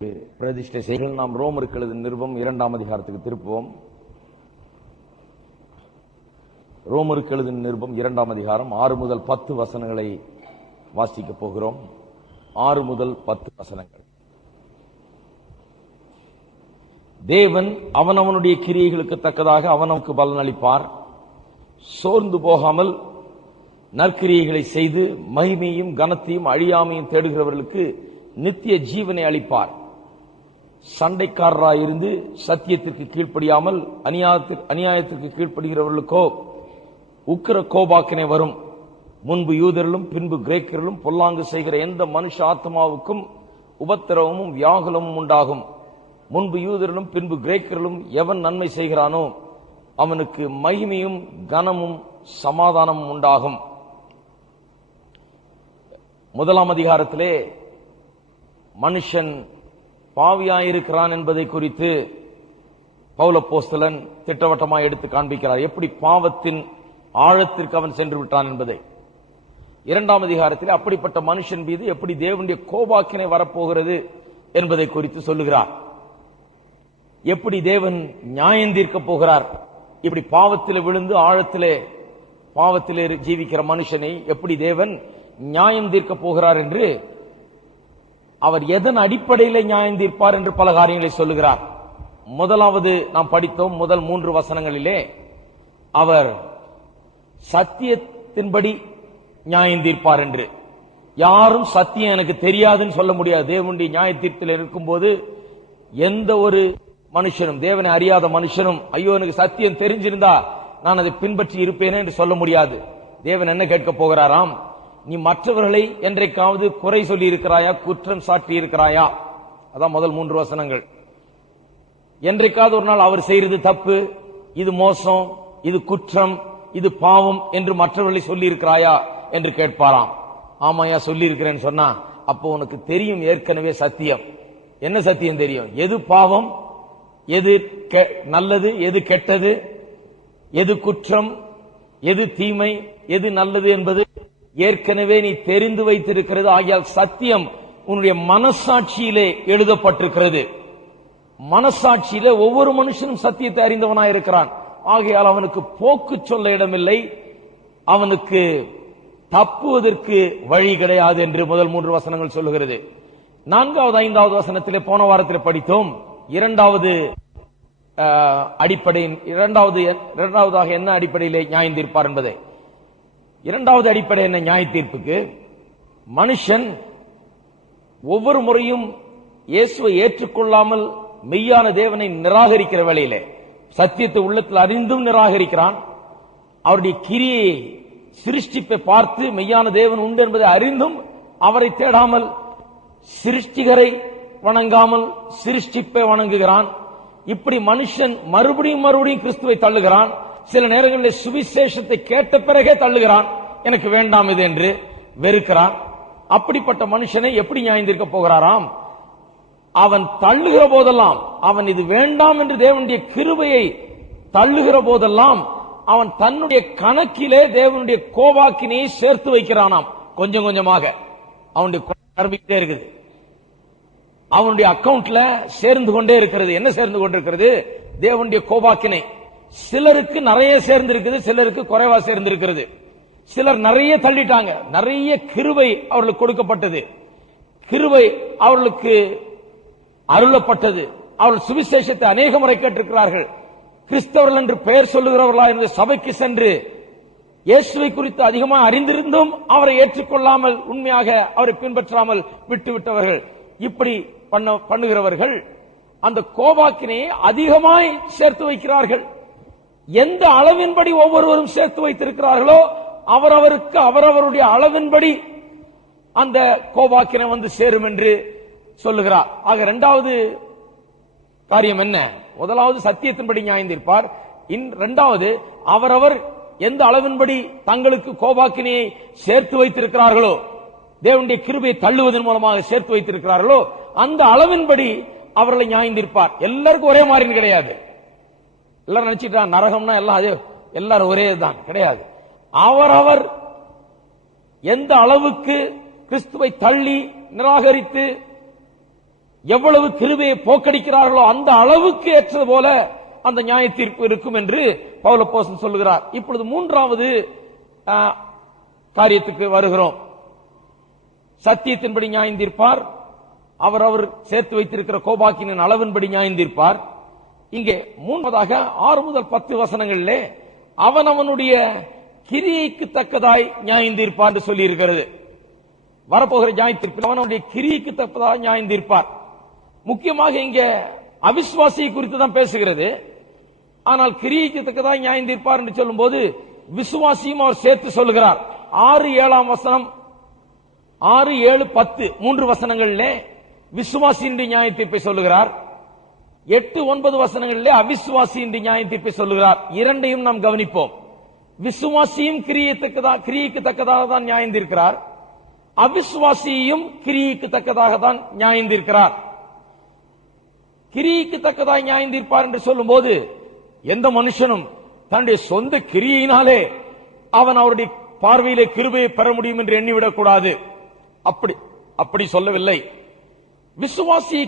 பிரதிஷ்டை செய்கள். நாம் ரோமருக்கு எழுதின நிருபம் 2ஆம் அதிகாரத்துக்கு திருப்புவோம். ரோமருக்கு எழுதின நிருபம் 2ஆம் அதிகாரம் 6 முதல் 10 வசனங்களை வாசிக்க போகிறோம். 6 முதல் 10 வசனங்கள். தேவன் அவனவனுடைய கிரியைகளுக்கு தக்கதாக அவனுக்கு பலன் அளிப்பார். சோர்ந்து போகாமல் நற்கிரியைகளை செய்து மகிமையும் கனத்தையும் அழியாமையும் தேடுகிறவர்களுக்கு நித்திய ஜீவனை அளிப்பார். சண்டைக்காரராயிருந்து சத்தியத்திற்கு கீழ்ப்படியாமல் அநியாயத்திற்கு கீழ்ப்படுகிறவர்களுக்கோ உக்கிர கோபாக்கினை வரும். முன்பு யூதரிலும் பின்பு கிரேக்கரிலும் பொல்லாங்கு செய்கிற எந்த மனுஷ ஆத்மாவுக்கும் உபத்திரவமும் வியாகுலமும் உண்டாகும். முன்பு யூதரிலும் பின்பு கிரேக்கரிலும் எவன் நன்மை செய்கிறானோ அவனுக்கு மகிமையும் கனமும் சமாதானமும் உண்டாகும். 1ஆம் அதிகாரத்திலே மனுஷன் பாவியாயிருக்கிறான் என்பதை குறித்து பவுல் அப்போஸ்தலன் திட்டவட்டமாக எடுத்து காண்பிக்கிறார். எப்படி பாவத்தின் ஆழத்திற்கு அவன் சென்று விட்டான் என்பதை. 2ஆம் அதிகாரத்தில் அப்படிப்பட்ட மனுஷன் மீது எப்படி தேவனுடைய கோபாக்கினை வரப்போகிறது என்பதை குறித்து சொல்லுகிறார். எப்படி தேவன் நியாயம் தீர்க்கப் போகிறார், இப்படி பாவத்தில் விழுந்து ஆழத்திலே பாவத்திலே ஜீவிக்கிற மனுஷனை எப்படி தேவன் நியாயம் தீர்க்கப் போகிறார் என்று, அவர் எதன் அடிப்படையில் நியாயம் தீர்ப்பார் என்று பல காரியங்களை சொல்லுகிறார். முதலாவது நாம் படித்தோம், முதல் 3 வசனங்களிலே அவர் சத்தியத்தின்படி நியாயம் தீர்ப்பார் என்று. யாரும் சத்தியம் எனக்கு தெரியாதுன்னு சொல்ல முடியாது. தேவனுடைய நியாய தீர்ப்பில் இருக்கும்போது எந்த ஒரு மனுஷனும், தேவனை அறியாத மனுஷனும், ஐயோ எனக்கு சத்தியம் தெரிஞ்சிருந்தா நான் அதை பின்பற்றி இருப்பேனே என்று சொல்ல முடியாது. தேவன் என்ன கேட்க போகிறாராம், நீ மற்றவர்களை என்றைக்காவது குறை சொல்லி இருக்கிறாயா, குற்றம் சாட்டி இருக்கிறாயா? அதான் முதல் 3 வசனங்கள். என்றைக்காவது ஒரு நாள் அவர் செய்யறது தப்பு, இது மோசம், இது குற்றம், இது பாவம் என்று மற்றவர்களை சொல்லி இருக்கிறாயா என்று கேட்பாராம். ஆமாயா சொல்லி இருக்கிறேன்னு சொன்னா, அப்போ உனக்கு தெரியும் ஏற்கனவே சத்தியம். என்ன சத்தியம் தெரியும்? எது பாவம், எது நல்லது, எது கெட்டது, எது குற்றம், எது தீமை, எது நல்லது என்பது ஏற்கனவே நீ தெரிந்து வைத்திருக்கிறது. ஆகியால் சத்தியம் உன்னுடைய மனசாட்சியிலே எழுதப்பட்டிருக்கிறது. மனசாட்சியிலே ஒவ்வொரு மனுஷனும் சத்தியத்தை அறிந்தவனாயிருக்கிறான். ஆகையால் அவனுக்கு போக்கு சொல்ல இடமில்லை, அவனுக்கு தப்புவதற்கு வழி கிடையாது என்று முதல் 3 வசனங்கள் சொல்லுகிறது. 4வது 5வது வசனத்திலே போன வாரத்தில் படித்தோம். இரண்டாவது அடிப்படையின் இரண்டாவதாக என்ன அடிப்படையிலே நியாயம் தீர்ப்பார் என்பதை. இரண்டாவது அடிப்படை என்ன நியாய தீர்ப்புக்கு? மனுஷன் ஒவ்வொரு முறையும் இயேசுவை ஏற்றுக்கொள்ளாமல் மெய்யான தேவனை நிராகரிக்கிற வேளையிலே, சத்தியத்தை உள்ளத்தில் அறிந்தும் நிராகரிக்கிறான். அவருடைய கிரியை சிருஷ்டிப்பை பார்த்து மெய்யான தேவன் உண்டு என்பதை அறிந்தும் அவரை தேடாமல், சிருஷ்டிகரை வணங்காமல் சிருஷ்டிப்பை வணங்குகிறான். இப்படி மனுஷன் மறுபடியும் கிறிஸ்துவை தள்ளுகிறான். சில நேரங்களில் சுவிசேஷத்தை கேட்ட பிறகே தள்ளுகிறான், எனக்கு வேண்டாம் இது என்று வெறுக்கிறான். அப்படிப்பட்ட மனுஷனை எப்படி நியாயம் தீர்க்க போகிறாராம்? அவன் தள்ளுகிற போதெல்லாம், அவன் இது வேண்டாம் என்று தேவனுடைய கிருபையை தள்ளுகிற போதெல்லாம் அவன் தன்னுடைய கணக்கிலே தேவனுடைய கோபாக்கினையை சேர்த்து வைக்கிறானாம். கொஞ்சம் கொஞ்சமாக அவனுடைய ஆரம்பிக்கிட்டே இருக்குது, அவனுடைய அக்கவுண்ட்ல சேர்ந்து கொண்டே இருக்கிறது. என்ன சேர்ந்து கொண்டிருக்கிறது? தேவனுடைய கோபாக்கினை. சிலருக்கு நிறைய சேர்ந்து இருக்குது, சிலருக்கு குறைவா சேர்ந்து இருக்கிறது. சிலர் நிறைய தள்ளிட்டாங்க, நிறைய கிருபை அவர்களுக்கு கொடுக்கப்பட்டது, கிருபை அவர்களுக்கு அருளப்பட்டது. அவர்கள் சுவிசேஷத்தை அநேக முறை கேட்டிருக்கிறார்கள். கிறிஸ்தவர்கள் என்று பெயர் சொல்லுகிறவர்களா இருந்த சபைக்கு சென்று இயேசுவை குறித்து அதிகமாக அறிந்திருந்தும் அவரை ஏற்றுக்கொள்ளாமல், உண்மையாக அவரை பின்பற்றாமல் விட்டுவிட்டவர்கள், இப்படி பண்ணுகிறவர்கள் அந்த கோபாக்கினையை அதிகமாய் சேர்த்து வைக்கிறார்கள். எந்த அளவின்படி ஒவ்வொருவரும் சேர்த்து வைத்திருக்கிறார்களோ அவரவருக்கு அவரவருடைய அளவின்படி அந்த கோபாக்கினை வந்து சேரும் என்று சொல்லுகிறார். ஆக இரண்டாவது காரியம் என்ன? முதலாவது சத்தியத்தின்படி நியாயம் தீர்ப்பார். இரண்டாவது, அவரவர் எந்த அளவின்படி தங்களுக்கு கோபாக்கினையை சேர்த்து வைத்திருக்கிறார்களோ, தேவனுடைய கிருபையை தள்ளுவதன் மூலமாக சேர்த்து வைத்திருக்கிறார்களோ, அந்த அளவின்படி அவர்களை நியாயம் தீர்ப்பார். எல்லாருக்கும் ஒரே மாதிரி கிடையாது. எல்லாரும் நினைச்சிட்டா நரகம்னா எல்லாம் அதே, எல்லாரும் ஒரே தான் கிடையாது. அவரவர் எந்த அளவுக்கு கிறிஸ்துவை தள்ளி நிராகரித்து எவ்வளவு கிருபையை போக்கடிக்கிறார்களோ அந்த அளவுக்கு ஏற்றது போல அந்த நியாய தீர்ப்பு இருக்கும் என்று பவுல் அப்போஸ்தலன் சொல்லுகிறார். இப்பொழுது மூன்றாவது காரியத்துக்கு வருகிறோம். சத்தியத்தின்படி நியாயம் தீர்ப்பார். அவர் சேர்த்து வைத்திருக்கிற கோபாக்கினின் அளவின்படி நியாயம் தீர்ப்பார். இங்கே மூன்றாவதாக 6 முதல் 10 வசனங்களிலே அவனவனுடைய கிரியைக்கு தக்கதாய் நியாயம் தீர்ப்பார் என்று சொல்லி இருக்கிறது. வரப்போகிற நியாய தீர்ப்பில் அவனுடைய கிரியைக்கு தக்கதாய் நியாயம் தீர்ப்பார். முக்கியமாக இங்கே அவிசுவாசியை குறித்து தான் பேசுகிறது. ஆனால் கிரியைக்கு தக்கதாய் நியாயம் தீர்ப்பார் என்று சொல்லும் போது விசுவாசியும் அவர் சேர்த்து சொல்லுகிறார். 6, 7 வசனம், 6, 7, 10 3 வசனங்களிலே விசுவாசியின் நியாய தீர்ப்பை சொல்லுகிறார். 8, 9 வசனங்களிலே அவிசுவாசியின் நியாய தீர்ப்பை சொல்லுகிறார். இரண்டையும் நாம் கவனிப்போம். விசுவாசியும் கிரியைக்கு தக்கதாக தான் நியாயம் தீர்க்கிறார். அவிசுவாசியும் கிரியைக்கு தக்கதாக தான் நியாயம் தீர்க்கிறார். கிரியைக்கு தக்கதாய் நியாயம் தீர்ப்பார் என்று சொல்லும் போது எந்த மனுஷனும் தன்னுடைய சொந்த கிரியையினாலே அவன் அவருடைய பார்வையிலே கிருபையை பெற முடியும் என்று எண்ணிவிடக் கூடாது. அப்படி சொல்லவில்லை. விசுவாசியை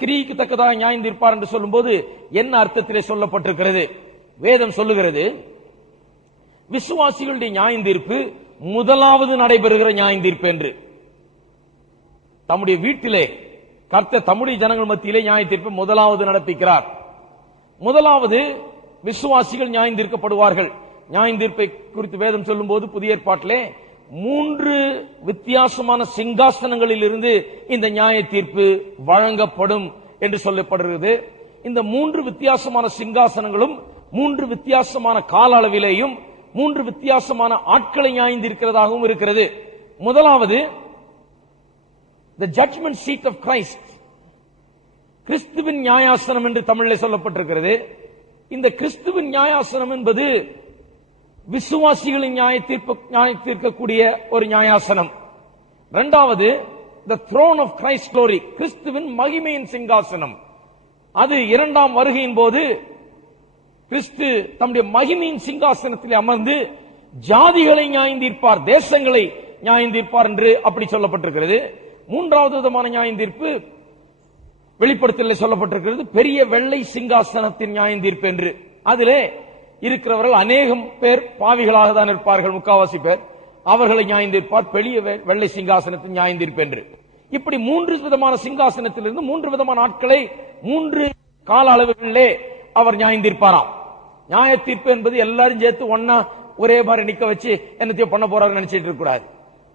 கிரியைக்கு தக்கதாக நியாயம் தீர்ப்பார் என்று சொல்லும் போது என்ன அர்த்தத்திலே சொல்லப்பட்டிருக்கிறது? வேதம் சொல்லுகிறது, விசுவாசிகளுடைய நியாயம் தீர்ப்பு முதலாவது நடைபெறுகிற நியாயம் தீர்ப்பு என்று. தம்முடைய வீட்டிலே கர்த்தர் தம்முடைய ஜனங்கள் மத்தியிலே நியாய தீர்ப்பு முதலாவது நடப்பிக்கிறார். முதலாவது விசுவாசிகள் நியாயம் தீர்க்கப்படுவார்கள். நியாயம் தீர்ப்பை குறித்து வேதம் சொல்லும் போது புதிய ஏற்பாட்டிலே 3 வித்தியாசமான சிங்காசனங்களில் இருந்து இந்த நியாய தீர்ப்பு வழங்கப்படும் என்று சொல்லப்படுகிறது. இந்த 3 வித்தியாசமான சிங்காசனங்களும் 3 வித்தியாசமான கால அளவிலேயும் 3 வித்தியாசமான ஆட்களை நியாயம் தீர்க்கிறதாகவும் இருக்கிறது. முதலாவது the judgment seat of Christ, கிறிஸ்துவின் நியாயாசனம் என்று தமிழில் சொல்லப்பட்டிருக்கிறது. இந்த கிறிஸ்துவின் நியாயாசனம் என்பது விசுவாசிகளின் நியாய தீர்க்கக்கூடிய ஒரு நியாயாசனம். இரண்டாவது the throne of Christ glory, கிறிஸ்துவின் மகிமையின் சிங்காசனம். அது இரண்டாம் வருகையின் போது கிறிஸ்து தம்முடைய மகிமையின் சிங்காசனத்தில் அமர்ந்து ஜாதிகளை நியாயம் தீர்ப்பார், தேசங்களை நியாயம் தீர்ப்பார் என்று அப்படி சொல்லப்பட்டிருக்கிறது. மூன்றாவது விதமான நியாயம் தீர்ப்பு வெளிப்படுத்தலில் சொல்லப்பட்டிருக்கிறது, பெரிய வெள்ளை சிங்காசனத்தின் நியாயம் தீர்ப்பு என்று. அதிலே இருக்கிறவர்கள் அநேகம் பேர் பாவிகளாக தான் இருப்பார்கள், முக்காவாசி பேர். அவர்களை நியாயம் தீர்ப்பார், பெரிய வெள்ளை சிங்காசனத்தின் நியாயம் தீர்ப்பு என்று. இப்படி 3 விதமான சிங்காசனத்திலிருந்து 3 விதமான ஆட்களை 3 கால அளவுகளிலே அவர் நியாயம் தீர்ப்பாராம். நியாய தீர்ப்பு என்பது எல்லாரும் சேர்த்து ஒன்னா ஒரே மாதிரி நிக்க வச்சு என்னத்தையோ பண்ண போறாரு நினைச்சிட்டு இருக்க கூடாது.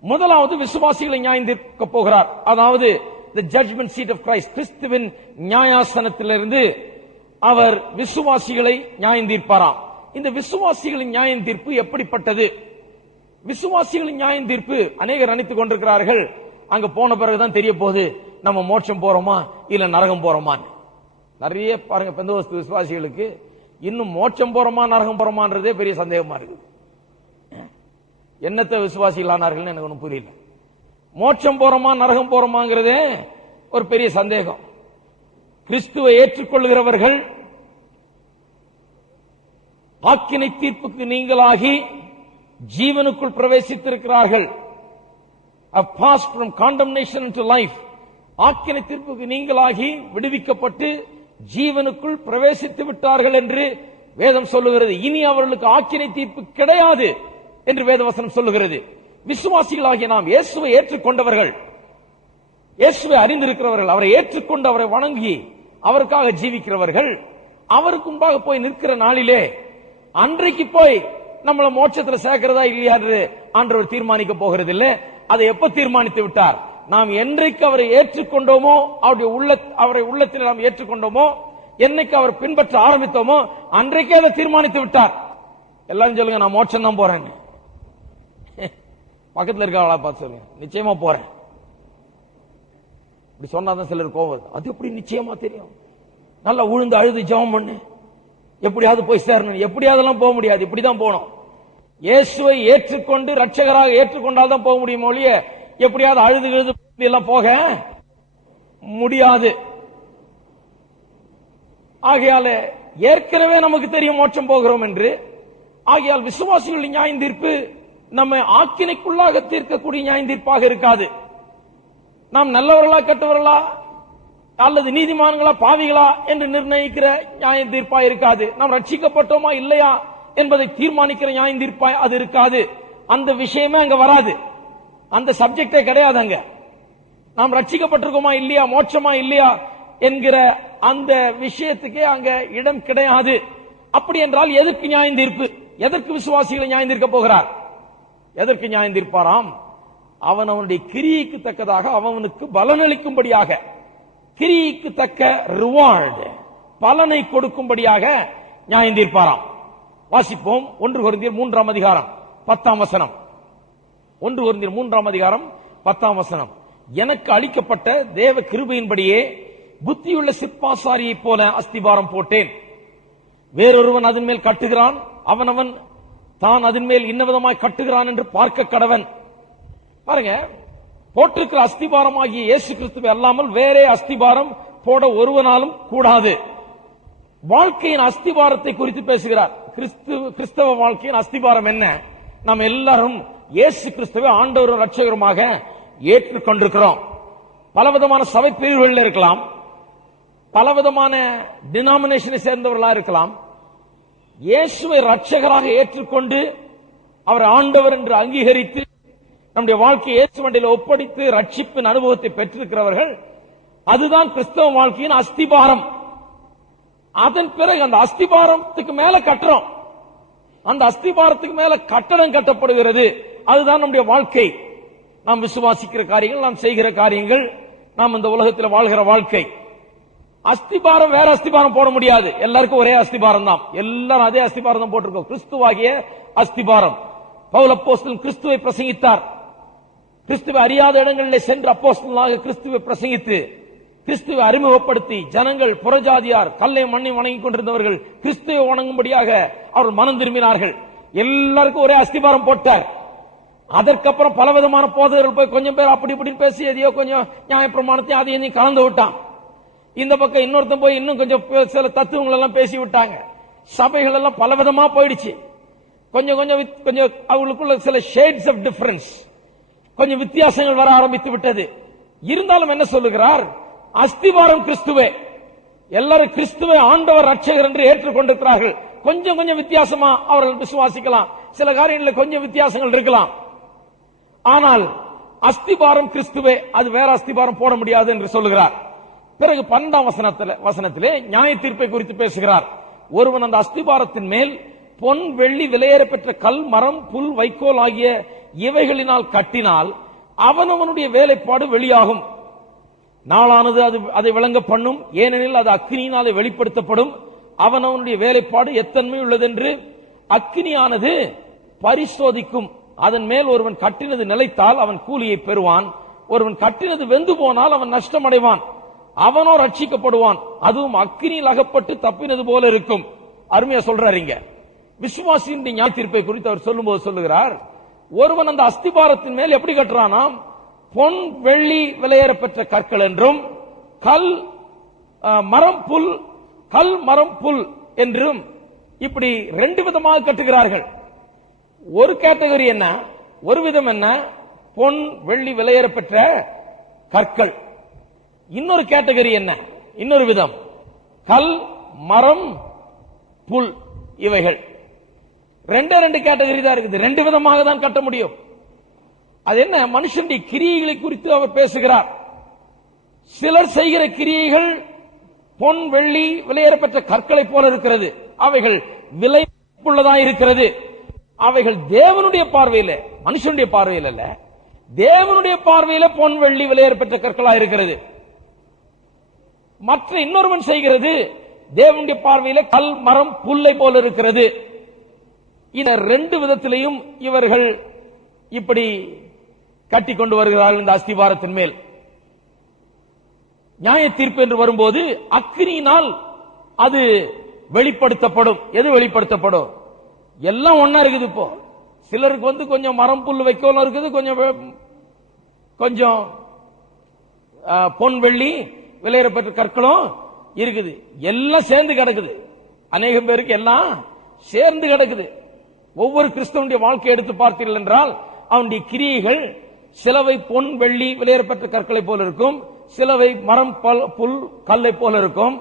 முதலாவது விசுவாசிகளை நியாயம் தீர்க்க போகிறார். அதாவது the judgment seat of Christ, கிறிஸ்துவின் நியாயாசனத்திலிருந்து அவர் விசுவாசிகளை நியாயம் தீர்ப்பாராம். இந்த விசுவாசிகளின் நியாயம் தீர்ப்பு எப்படிப்பட்டது? விசுவாசிகளின் நியாயம் தீர்ப்பு அநேகர் நினைத்துக் கொண்டிருக்கிறார்கள், அங்க போன பிறகுதான் தெரிய போகுது நம்ம மோட்சம் போறோமா இல்ல நரகம் போறோமா. நிறைய பாருங்க, பெந்தகோஸ்து விசுவாசிகளுக்கு இன்னும் மோட்சம் போறோமா நரகம் போறோமான்றதே பெரிய சந்தேகமா இருக்கு. என்னத்தை விசுவாசிகளானார்கள் எனக்கு ஒன்றும் புரியல. மோட்சம் போறோமா நரகம் போறோமாங்கிறதே ஒரு பெரிய சந்தேகம். கிறிஸ்துவை ஏற்றுக்கொள்கிறவர்கள் ஆக்கினை தீர்ப்புக்கு நீங்களாகி ஜீவனுக்குள் பிரவேசித்திருக்கிறார்கள். passed from condemnation into life, ஆக்கினை தீர்ப்புக்கு நீங்களாகி விடுவிக்கப்பட்டு ஜீவனுக்குள் பிரவேசித்து விட்டார்கள் என்று வேதம் சொல்லுகிறது. இனி அவர்களுக்கு ஆக்கினை தீர்ப்பு கிடையாது என்று வேதவசனம் சொல்லுகிறது. விசுவாசிகளாகிய நாம் இயேசுவை ஏற்றுக்கொண்டவர்கள், இயேசுவை அறிந்திருக்கிறவர்கள், அவரை ஏற்றுக்கொண்டு அவரை வணங்கி அவருக்காக ஜீவிக்கிறவர்கள், அவருக்கு முன்பாக போய் நிற்கிற நாளிலே அன்றைக்கு போய் நம்மள மோட்சத்தில் சேர்க்கிறதா இல்லையா என்று ஆண்டவர் தீர்மானிக்க போகிறது இல்லை. அதை எப்ப தீர்மானித்து விட்டார்? நாம் என்றைக்கு அவரை ஏற்றுக்கொண்டோமோ, அவரை உள்ளத்தில் நாம் ஏற்றுக்கொண்டோமோ, என்னைக்கு அவர் பின்பற்ற ஆரம்பித்தோமோ அன்றைக்கே அதை தீர்மானித்து விட்டார். எல்லாரும் சொல்லுங்க, நான் மோட்சம் தான் போறேன். பக்கத்தில் இருக்காங்களா பார்த்து சொல்லுங்க, நிச்சயமா போறேன். இப்படி சொன்னாதான் சிலர் கோவம். அது எப்படி நிச்சயமா தெரியும்? நல்லா உழுந்து அழுது ஜெபம் பண்ணு, எப்படியாவது போய் சேரணும். எப்படியாவதெல்லாம் போக முடியாது, இப்படிதான் போகணும். இயேசுவை ஏற்றுக்கொண்டு ரட்சகராக ஏற்றுக்கொண்டால் தான் போக முடியும் ஒழிய எப்படியாவது அழுது எழுது எல்லாம் போக முடியாது. ஆகையால ஏற்கனவே நமக்கு தெரியும் மோட்சம் போகிறோம் என்று. ஆகையால் விசுவாசிகளின் நியாயம் தீர்ப்பு நம்மை ஆக்கினைக்குள்ளாக தீர்க்கக்கூடிய நியாயம் தீர்ப்பாக இருக்காது. நாம் நல்லவர்களா கெட்டவர்களா அல்லது நீதிமான்களா பாவிகளா என்று நிர்ணயிக்கிற நியாய தீர்ப்பாய் இருக்காது. நாம் ரட்சிக்கப்பட்டோமா இல்லையா என்பதை தீர்மானிக்கிற நியாய தீர்ப்பாய் அது இருக்காது. அந்த விஷயமே அங்க வராது. அந்த சப்ஜெக்டே கிடையாது. அங்க நாம் ரட்சிக்கப்பட்டிருக்கோமா இல்லையா, மோட்சமா இல்லையா என்கிற அந்த விஷயத்துக்கே அங்க இடம் கிடையாது. அப்படி என்றால் எதற்கு நியாய தீர்ப்பு? எதற்கு விசுவாசிகளை நியாயம் தீர்க்க போகிறார்? எதற்கு நியாயம் தீர்ப்பாராம்? அவனுடைய கிரியைக்கு தக்கதாக அவனுக்கு பலனளிக்கும்படியாக, கிரியைக்கு தக்க ரிவார்டு, பலனை கொடுக்கும்படியாக நியாயம் தீர்ப்பாராம். வாசிப்போம். 1 கொரிந்தியர் 3ஆம் அதிகாரம் 10ஆம் வசனம். 1 கொரிந்தியர் 3ஆம் அதிகாரம் 10ஆம் வசனம். எனக்கு அளிக்கப்பட்ட தேவ கிருபையின்படியே புத்தியுள்ள சிற்பாசாரியைப் போல அஸ்திபாரம் போட்டேன். வேறொருவன் அதன் மேல் கட்டுகிறான், அவனவன் தான் அதன் மேல் இன்னவிதமாய் கட்டுகிறான் என்று பார்க்க கடவன். பாருங்க, போட்டிருக்கிற அஸ்திபாரமாகிய இயேசு கிறிஸ்துவை அல்லாமல் வேறே அஸ்திபாரம் போட ஒருவனாலும் கூடாது. வாழ்க்கையின் அஸ்திபாரத்தை குறித்து பேசுகிறார். கிறிஸ்தவ வாழ்க்கையின் அஸ்திபாரம் என்ன? நாம் எல்லாரும் இயேசு கிறிஸ்துவை ஆண்டவரும் ரட்சகருமாக ஏற்றுக்கொண்டிருக்கிறோம். பலவிதமான சபை பிரிவுகள் இருக்கலாம், பலவிதமான டினாமினேஷனை சேர்ந்தவர்களா இருக்கலாம். இயேசுவை ரட்சகராக ஏற்றுக்கொண்டு அவர் ஆண்டவர் என்று அங்கீகரித்து நம்முடைய வாழ்க்கையை இயேசு மண்டையில் ஒப்படைத்து ரட்சிப்பின் அனுபவத்தை பெற்றிருக்கிறவர்கள், அதுதான் கிறிஸ்தவ வாழ்க்கையின் அஸ்திபாரம். அதன் பிறகு அந்த அஸ்திபாரத்துக்கு மேல கட்டுறோம், அந்த அஸ்திபாரத்துக்கு மேல கட்டடம் கட்டப்படுகிறது. அதுதான் நம்முடைய வாழ்க்கை. நாம் விசுவாசிக்கிற காரியங்கள், நாம் செய்கிற காரியங்கள், நாம் இந்த உலகத்தில் வாழ்கிற வாழ்க்கை. அஸ்திபாரம் வேற அஸ்திபாரம் போட முடியாது. எல்லாருக்கும் ஒரே அஸ்திபாரம் தான். எல்லாரும் அதே அஸ்திபாரம் தான் போட்டிருக்கோம். கிறிஸ்துவாகிய அஸ்திபாரம். பவுல் அப்போஸ்தலன் கிறிஸ்துவை பிரசங்கித்தார். கிறிஸ்துவை அறியாத இடங்களில் சென்று அப்போஸ்தலனாக கிறிஸ்துவை பிரசங்கித்து கிறிஸ்துவை அறிமுகப்படுத்தி ஜனங்கள், புறஜாதியார், கல்லை மண்ணை வணங்கிக் கொண்டிருந்தவர்கள் கிறிஸ்துவை வணங்கும்படியாக அவர்கள் மனம் திரும்பினார்கள். எல்லாருக்கும் ஒரே அஸ்திபாரம் போட்டார். அதற்கப்புறம் பலவிதமான போதகர்கள் போய் கொஞ்சம் பேர் அப்படி இப்படின்னு பேசி எதையோ கொஞ்சம் நியாயப்பிரமாணத்தையும் அதையும் கலந்து விட்டான். இந்த பக்கம் இன்னொருத்தன் போய் இன்னும் கொஞ்சம் சில தத்துவங்கள் எல்லாம் பேசி விட்டாங்க. சபைகள் எல்லாம் பலவிதமா போயிடுச்சு. கொஞ்சம் கொஞ்சம் கொஞ்சம் அவங்களுக்குள்ள சில ஷேட்ஸ் ஆஃப் டிஃபரன்ஸ், கொஞ்சம் வித்தியாசங்கள் வர ஆரம்பித்து விட்டது. இருந்தாலும் என்ன சொல்லுகிறார்? அஸ்திபாரம் கிறிஸ்துவே. எல்லாரும் கிறிஸ்துவை ஆண்டவர் ரட்சகர் என்று ஏற்றுக்கொண்டிருக்கிறார்கள். கொஞ்சம் கொஞ்சம் வித்தியாசமா அவர்கள் விசுவாசிக்கலாம், சில காரியங்களில் கொஞ்சம் வித்தியாசங்கள் இருக்கலாம். ஆனால் அஸ்திபாரம் கிறிஸ்துவே, அது வேற அஸ்திபாரம் போட முடியாது என்று சொல்லுகிறார். பிறகு 12ஆம் வசனத்திலே நியாய தீர்ப்பை குறித்து பேசுகிறார். ஒருவன் அந்த அஸ்திபாரத்தின் மேல் பொன் வெள்ளி விலையேற பெற்ற கல், மரம், புல், வைக்கோல் ஆகிய இவைகளினால் கட்டினால் அவனவனுடைய வேலைப்பாடு வெளியாகும். நாளானது அதை விளங்க பண்ணும், ஏனெனில் அது அக்கினியினாலே வெளிப்படுத்தப்படும். அவனவனுடைய வேலைப்பாடு எத்தன்மை உள்ளதென்று அக்கினியானது பரிசோதிக்கும். அதன் மேல் ஒருவன் கட்டினது நிலைத்தால் அவன் கூலியை பெறுவான். ஒருவன் கட்டினது வெந்து போனால் அவன் நஷ்டமடைவான். அவனோ ரட்சிக்கப்படுவான், அதுவும் அக்கினியில் அகப்பட்டு தப்பினது போல இருக்கும். அருமையா சொல்றாரு இங்க. விசுவாசியின் நியாய தீர்ப்பை குறித்து அவர் சொல்லும்போது சொல்லுகிறார், ஒருவன் அந்த அஸ்திபாரத்தின் மேல் எப்படி கட்டுறானாம்? பொன் வெள்ளி விலையேற பெற்ற கற்கள் என்றும், கல் மரம் புல், கல் மரம் புல் என்றும் இப்படி 2 விதமாக கட்டுகிறார்கள். ஒரு கேட்டகரி என்ன, ஒரு விதம் என்ன? பொன் வெள்ளி விலையேற பெற்ற கற்கள். இன்னொரு கேட்டகரி என்ன? இன்னொரு விதம், கல் மரம் புல். இவைகள் 2 கேட்டகரி தான் இருக்குது. 2 விதமாக தான் கட்ட முடியும். அது என்ன? மனுஷனுடைய கிரியைகளை குறித்து அவர் பேசுகிறார். சிலர் செய்கிற கிரியைகள் பொன் வெள்ளி விலையேற பெற்ற கற்களை போல இருக்கிறது. அவைகள் விலை உள்ளதா இருக்கிறது. அவைகள் தேவனுடைய பார்வையில, மனுஷனுடைய பார்வையில் அல்ல, தேவனுடைய பார்வையில பொன் வெள்ளி விலையேற பெற்ற கற்களா இருக்கிறது. மற்ற இன்னொருவன் செய்கிறது தேவனுடைய பார்வையில கல் மரம் புல்லை போல இருக்கிறது. இந்த 2 விதத்திலையும் இவர்கள் இப்படி கட்டி கொண்டு வருகிறார்கள் இந்த அஸ்திபாரத்தின் மேல். நியாய தீர்ப்பு என்று வரும்போது அக்கினியினால் அது வெளிப்படுத்தப்படும். எது வெளிப்படுத்தப்படும்? எல்லாம் ஒன்னா இருக்குது. இப்போ சிலருக்கு கொஞ்சம் மரம் புல் வைக்கோலும் இருக்குது, கொஞ்சம் பொன் வெள்ளி விலையேற பெற்ற கற்களும் இருக்குது. எல்லாம் சேர்ந்து கிடக்குது. அநேகம் பேருக்கு எல்லாம் சேர்ந்து கிடக்குது. ஒவ்வொரு கிறிஸ்தவனுடைய வாழ்க்கை எடுத்து பார்த்தீர்கள் என்றால் அவனுடைய கிரியைகள் சிலவை பொன் வெள்ளி விலையேற பெற்ற கற்களை போல இருக்கும், சிலவை மரம், புல், கல்லை போல இருக்கும்.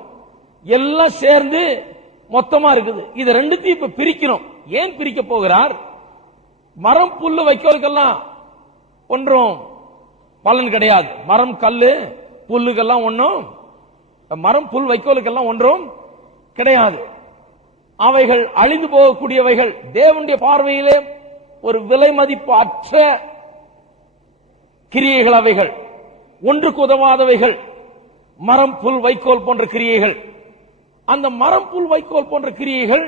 எல்லாம் சேர்ந்து மொத்தமா இருக்குது. இது ரெண்டுத்தையும் இப்ப பிரிக்கணும். ஏன் பிரிக்க போகிறார்? மரம், புல்லு, வைக்கோலுக்கெல்லாம் ஒன்றும் பலன் கிடையாது. மரம், கல்லு, புல்லுக்கெல்லாம் ஒன்றும், மரம், புல், வைக்கோலுக்கெல்லாம் ஒன்றும் கிடையாது. அவைகள் அழிந்து போகக்கூடியவைகள். தேவனுடைய பார்வையிலே ஒரு விலை மதிப்பு அற்ற கிரியைகள் அவைகள். ஒன்றுக்கு உதவாதவைகள். மரம், புல், வைக்கோல் போன்ற கிரியைகள். அந்த மரம், புல், வைக்கோல் போன்ற கிரியைகள்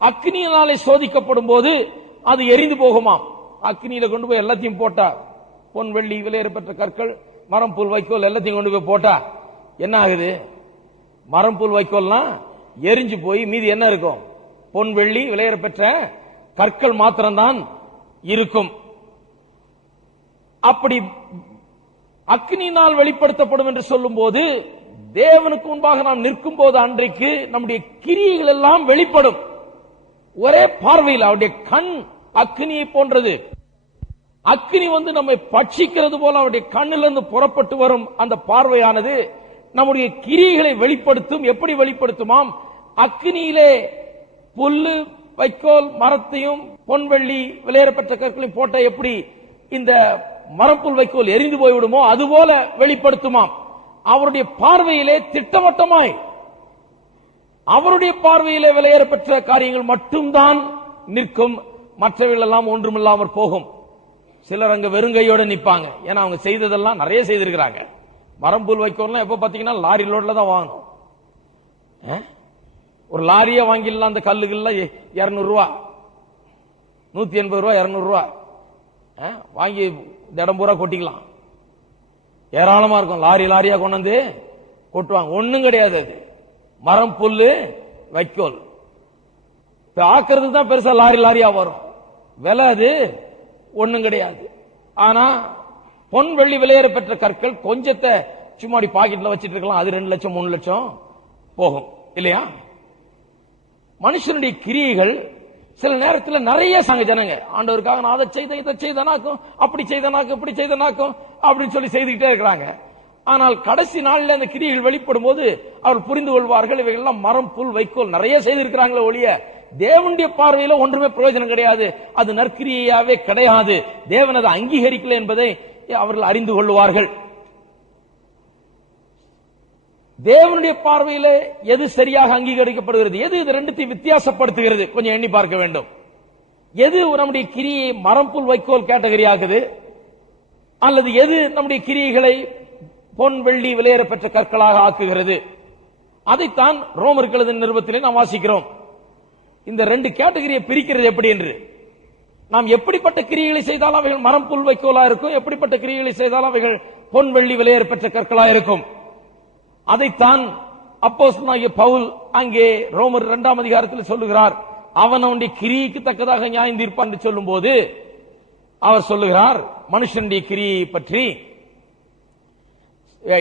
அக்னியினாலே சோதிக்கப்படும் போது அது எரிந்து போகுமாம். அக்னியில கொண்டு போய் எல்லாத்தையும் போட்டா, பொன், வெள்ளி, விலையேற பெற்ற கற்கள், மரம், புல், வைக்கோல் எல்லாத்தையும் கொண்டு போய் போட்டா என்ன ஆகுது? மரம், புல், வைக்கோல்னா எரிஞ்சு போய் மீதி என்ன இருக்கும்? பொன், வெள்ளி, விலையேற பெற்ற கற்கள் மாத்திரம்தான் இருக்கும். அப்படி அக்னியினால் வெளிப்படுத்தப்படும் என்று சொல்லும் போது, தேவனுக்கு முன்பாக நாம் நிற்கும் போது அன்றைக்கு நம்முடைய கிரியைகள் எல்லாம் வெளிப்படும். ஒரே பார்வையில் அவருடைய கண் அக்னியை போன்றது. அக்னி நம்மை பட்சிக்கிறது போல அவருடைய கண்ணிலிருந்து புறப்பட்டு வரும் அந்த பார்வையானது நம்முடைய கிரியைகளை வெளிப்படுத்தும். எப்படி வெளிப்படுத்துமாம்? அக்னியிலே புல்லு, வைக்கோல், மரத்தையும் பொன்வெள்ளி, விலையேறப்பெற்ற கற்களையும் போட்ட எப்படி இந்த மரப்புல், வைக்கோல் எரிந்து போய்விடுமோ அதுபோல வெளிப்படுத்துமாம். அவருடைய பார்வையிலே திட்டவட்டமாய், அவருடைய பார்வையிலே விலையேறப்பெற்ற காரியங்கள் மட்டும்தான் நிற்கும். மற்றவர்கள் எல்லாம் ஒன்றுமில்லாமற் போகும். சிலர் அங்க வெறுங்கையோட நிப்பாங்க. ஏன்னா அவங்க செய்ததெல்லாம் நிறைய செய்திருக்கிறாங்க. மரம்புல், வைக்கோல்லாம் எப்ப பாத்தீங்கன்னா லாரி லோட்ல தான் வாங்கணும். ஒரு லாரியா வாங்கிடலாம். அந்த கல்லுகள்லாம் 200 ரூபா, 180 ரூபா, 200 ரூபா வாங்கி இடம் பூரா கொட்டிக்கலாம். ஏராளமா இருக்கும். லாரி லாரியா கொண்டு வந்து கொட்டுவாங்க. ஒண்ணும் கிடையாது. அது மரம், புல்லு, வைக்கோல் ஆக்குறது தான் பெருசா லாரி லாரியா வரும். விலை அது ஒண்ணும் கிடையாது. ஆனா பொன், வெள்ளி, விலையேற பெற்ற கற்கள் கொஞ்சத்தை சும்மாடி பாக்கெட்ல வச்சிட்டு இருக்கலாம். அது 2 லட்சம் 3 லட்சம் போகும் இல்லையா? மனுஷனுடைய கிரியைகள் சில நேரத்தில் நிறைய ஜனங்க ஆண்டவருக்காக நான் அதை செய்த, இதை செய்தனாக்கும், அப்படி செய்தனாக்கும், இப்படி செய்தனாக்கும் அப்படின்னு சொல்லி செய்துகிட்டே இருக்கிறாங்க. ஆனால் கடைசி நாளில் அந்த கிரியைகள் வெளிப்படும் போது அவர் புரிந்து கொள்வார்கள், இவைகள்லாம் மரம், புல், வைக்கோல் நிறைய செய்திருக்கிறாங்களே ஒழிய தேவனுடைய பார்வையில ஒன்றுமே பிரயோஜனம் கிடையாது. அது நற்கிரியாவே கிடையாது. தேவன் அதை அங்கீகரிக்கல என்பதை அவர்கள் அறிந்து கொள்வார்கள். தேவனுடைய பார்வையில எது சரியாக அங்கீகரிக்கப்படுகிறது, எது இது ரெண்டுத்தையும் வித்தியாசப்படுத்துகிறது, கொஞ்சம் எண்ணி பார்க்க வேண்டும். எது நம்முடைய கிரியை மரம், புல், வைக்கோல் கேட்டகரி ஆகுது, அல்லது எது நம்முடைய கிரியைகளை பொன், வெள்ளி, விலையேற பெற்ற கற்களாக ஆக்குகிறது? அதைத்தான் ரோமர்கள் எழுதின நிருபத்திலே நாம் வாசிக்கிறோம். இந்த 2 கேட்டகரியை பிரிக்கிறது எப்படி என்று. நாம் எப்படிப்பட்ட கிரியைகளை செய்தாலும் அவைகள் மரம், புல், வைக்கோலா இருக்கும். எப்படிப்பட்ட கிரியைகளை செய்தாலும் அவைகள் பொன், வெள்ளி, விலையேற பெற்ற கற்களா இருக்கும். அதைத்தான் அப்போஸ்தலனாகிய பவுல் அங்கே ரோமர் 2ஆம் அதிகாரத்தில் சொல்லுகிறார். அவன் அவனுடைய கிரியைக்கு தக்கதாக நியாயம் தீர்ப்பான் என்று சொல்லும் போது அவர் சொல்லுகிறார் மனுஷனுடைய கிரியை பற்றி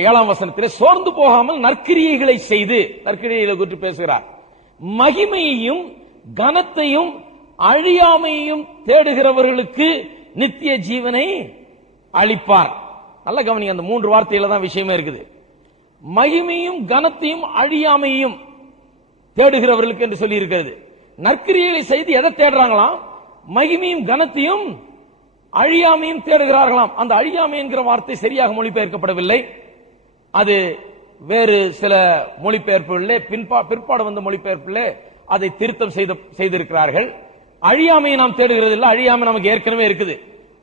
7ஆம் வசனத்திலே, சோர்ந்து போகாமல் நற்கிரியைகளை செய்து, நற்கிரியைகளை குறித்து பேசுகிறார், மகிமையையும் கனத்தையும் அழியாமையையும் தேடுகிறவர்களுக்கு நித்திய ஜீவனை அளிப்பார். நல்ல கவனிங்க, அந்த 3 வார்த்தையில தான் விஷயமே இருக்குது. மகிமையும் கனத்தையும் அழியாமையும் தேடுகிறவர்களுக்கு என்று சொல்லி இருக்கிறது. நற்கிரியைகளை செய்து எதை தேடுறாங்களாம்? மகிமையும் கனத்தையும் அழியாமையும் தேடுகிறார்களாம். அந்த அழியாமை என்கிற வார்த்தை சரியாக மொழிபெயர்க்கப்படவில்லை. அது வேறு சில மொழிபெயர்ப்புகளிலே பிற்பாடு வந்த மொழிபெயர்ப்பிலே அதை திருத்தம் செய்திருக்கிறார்கள். அழியாமையை நாம் தேடுகிறது இல்லை. அழியாமை நமக்கு ஏற்கனவே இருக்குது.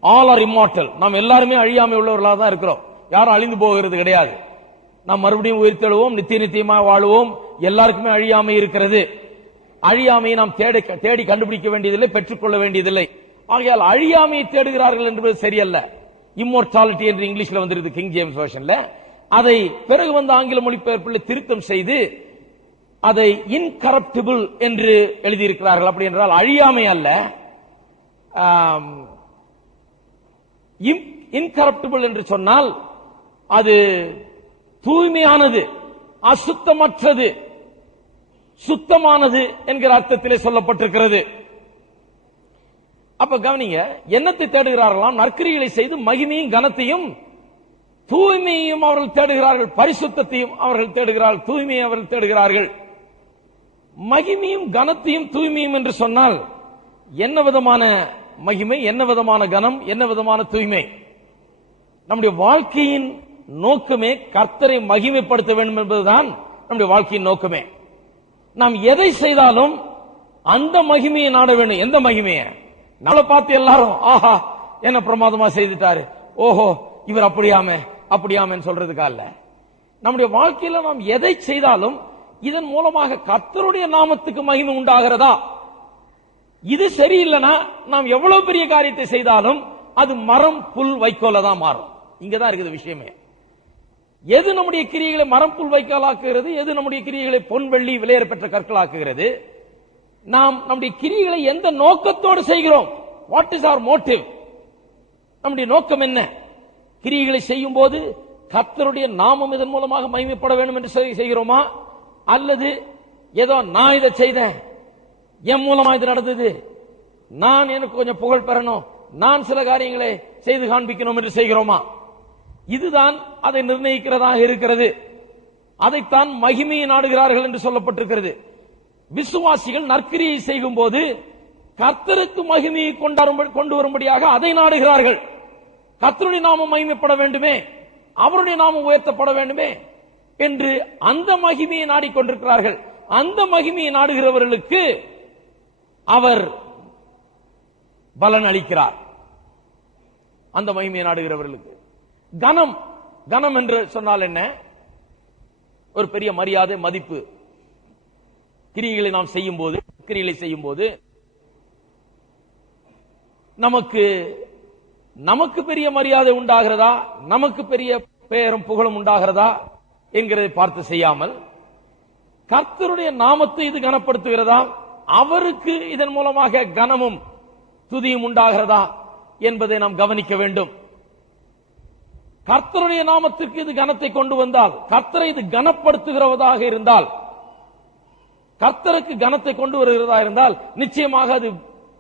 All are immortal. நாம் எல்லாருமே அழியாமை உள்ளவர்களாக தான் இருக்கிறோம். யாரும் அழிந்து போகிறது கிடையாது. நாம் மறுபடியும் உயிர்த்தெழுவோம், நித்திய நித்தியமாக வாழுவோம். எல்லாருக்குமே அழியாமை இருக்கிறது. அழியாமையை நாம் தேடி கண்டுபிடிக்க வேண்டியதில்லை, பெற்றுக்கொள்ள வேண்டியதில்லை. ஆகையால் அழியாமையை தேடுகிறார்கள் என்பது சரியல்ல. இம்மோர்டாலிட்டி என்று இங்கிலீஷ்ல வந்திருக்கு, கிங் ஜேம்ஸ் வெர்ஷன்ல. அதை பிறகு வந்த ஆங்கில மொழிபெயர்ப்பில் திருத்தம் செய்து அதை இன்கரப்டிபிள் என்று எழுதியிருக்கிறார்கள். அப்படி என்றால் அழியாமை அல்ல, இன்கரப்டிபிள் என்று சொன்னால் அது தூய்மையானது, அசுத்தமற்றது, சுத்தமானது என்கிற அர்த்தத்திலே சொல்லப்பட்டிருக்கிறது. அப்ப கவனிங்க, என்னத்தை தேடுகிறார்களாம்? நற்கிரிகளை செய்து மகிமையும் கனத்தையும் தூய்மையையும் அவர்கள் தேடுகிறார்கள், பரிசுத்தத்தையும் அவர்கள் தேடுகிறார்கள், தூய்மையை அவர்கள் தேடுகிறார்கள். மகிமையும் கனத்தையும் தூய்மையும் என்று சொன்னால் என்ன விதமான மகிமை, என்ன விதமான கனம், என்ன விதமான தூய்மை? நம்முடைய வாழ்க்கையின் நோக்கமே கர்த்தரை மகிமைப்படுத்த வேண்டும் என்பதுதான் நம்முடைய வாழ்க்கையின் நோக்கமே. நாம் எதை செய்தாலும் அந்த மகிமையை நாட வேண்டும். எந்த மகிமையை? நம்மளை பார்த்து எல்லாரும் ஆஹா என்ன பிரமாதமா செய்துட்டாரு, ஓஹோ இவர் அப்படியாமே சொல்றதுக்கா இல்ல. நம்முடைய வாழ்க்கையில நாம் எதை செய்தாலும் இதன் மூலமாக கர்த்தருடைய நாமத்துக்கு மகிமை உண்டாகிறதா? இது சரியில்லைனா நாம் எவ்வளவு பெரிய காரியத்தை செய்தாலும் அது மரம் புல் வைக்கோல தான் மாறும். இங்கதான் இருக்குது விஷயமே. எது நம்முடைய கிரியைகளை மரம் புல் வைக்கோலாக்குகிறது, எது நம்முடைய கிரியைகளை பொன் வெள்ளி விலையேற பெற்ற கற்களாக்குகிறது? நாம் நம்முடைய கிரியைகளை எந்த நோக்கத்தோடு செய்கிறோம்? What is our motive? நம்முடைய நோக்கம் என்ன? கிரியைகளை செய்யும் போது கர்த்தருடைய நாமம் இதன் மூலமாக மகிமைப்பட வேண்டும் என்று செய்கிறோமா, அல்லது ஏதோ நான் இதை செய்தேன், என் மூலமா இது நடந்தது, நான் எனக்கு கொஞ்சம் புகழ் பெறணும், நான் சில காரியங்களை செய்து காண்பிக்கணும் என்று செய்கிறோமா? இதுதான் அதை நிர்ணயிக்கிறதாக இருக்கிறது. அதைத்தான் மகிமையை நாடுகிறார்கள் என்று சொல்லப்பட்டிருக்கிறது. விசுவாசிகள் நற்கிரியை செய்யும் போது கர்த்தருக்கு மகிமையை கொண்டு வரும்படியாக அதை நாடுகிறார்கள். கர்த்தருடைய நாமம் மகிமைப்பட வேண்டுமே, அவருடைய நாமம் உயர்த்தப்பட வேண்டுமே என்று அந்த மகிமையை நாடிக்கொண்டிருக்கிறார்கள். அந்த மகிமையை நாடுகிறவர்களுக்கு அவர் பலன் அளிக்கிறார். அந்த மகிமையை நாடுகிறவர்களுக்கு கனம். கனம் என்று சொன்னால் என்ன? ஒரு பெரிய மரியாதை, மதிப்பு. கிரியைகளை நாம் செய்யும் போது நமக்கு பெரிய மரியாதை உண்டாகிறதா, நமக்கு பெரிய பெயரும் புகழும் உண்டாகிறதா என்கிறதை பார்த்து செய்யாமல் கர்த்தருடைய நாமத்தை இது கனப்படுத்துகிறதா, அவருக்கு இதன் மூலமாக கனமும் துதியும் உண்டாகிறதா என்பதை நாம் கவனிக்க வேண்டும். கர்த்தருடைய நாமத்திற்கு இது கனத்தை கொண்டு வந்தால், கர்த்தரை இது கனப்படுத்துகிறதாக இருந்தால், கர்த்தருக்கு கனத்தை கொண்டு வருகிறதா இருந்தால் நிச்சயமாக அது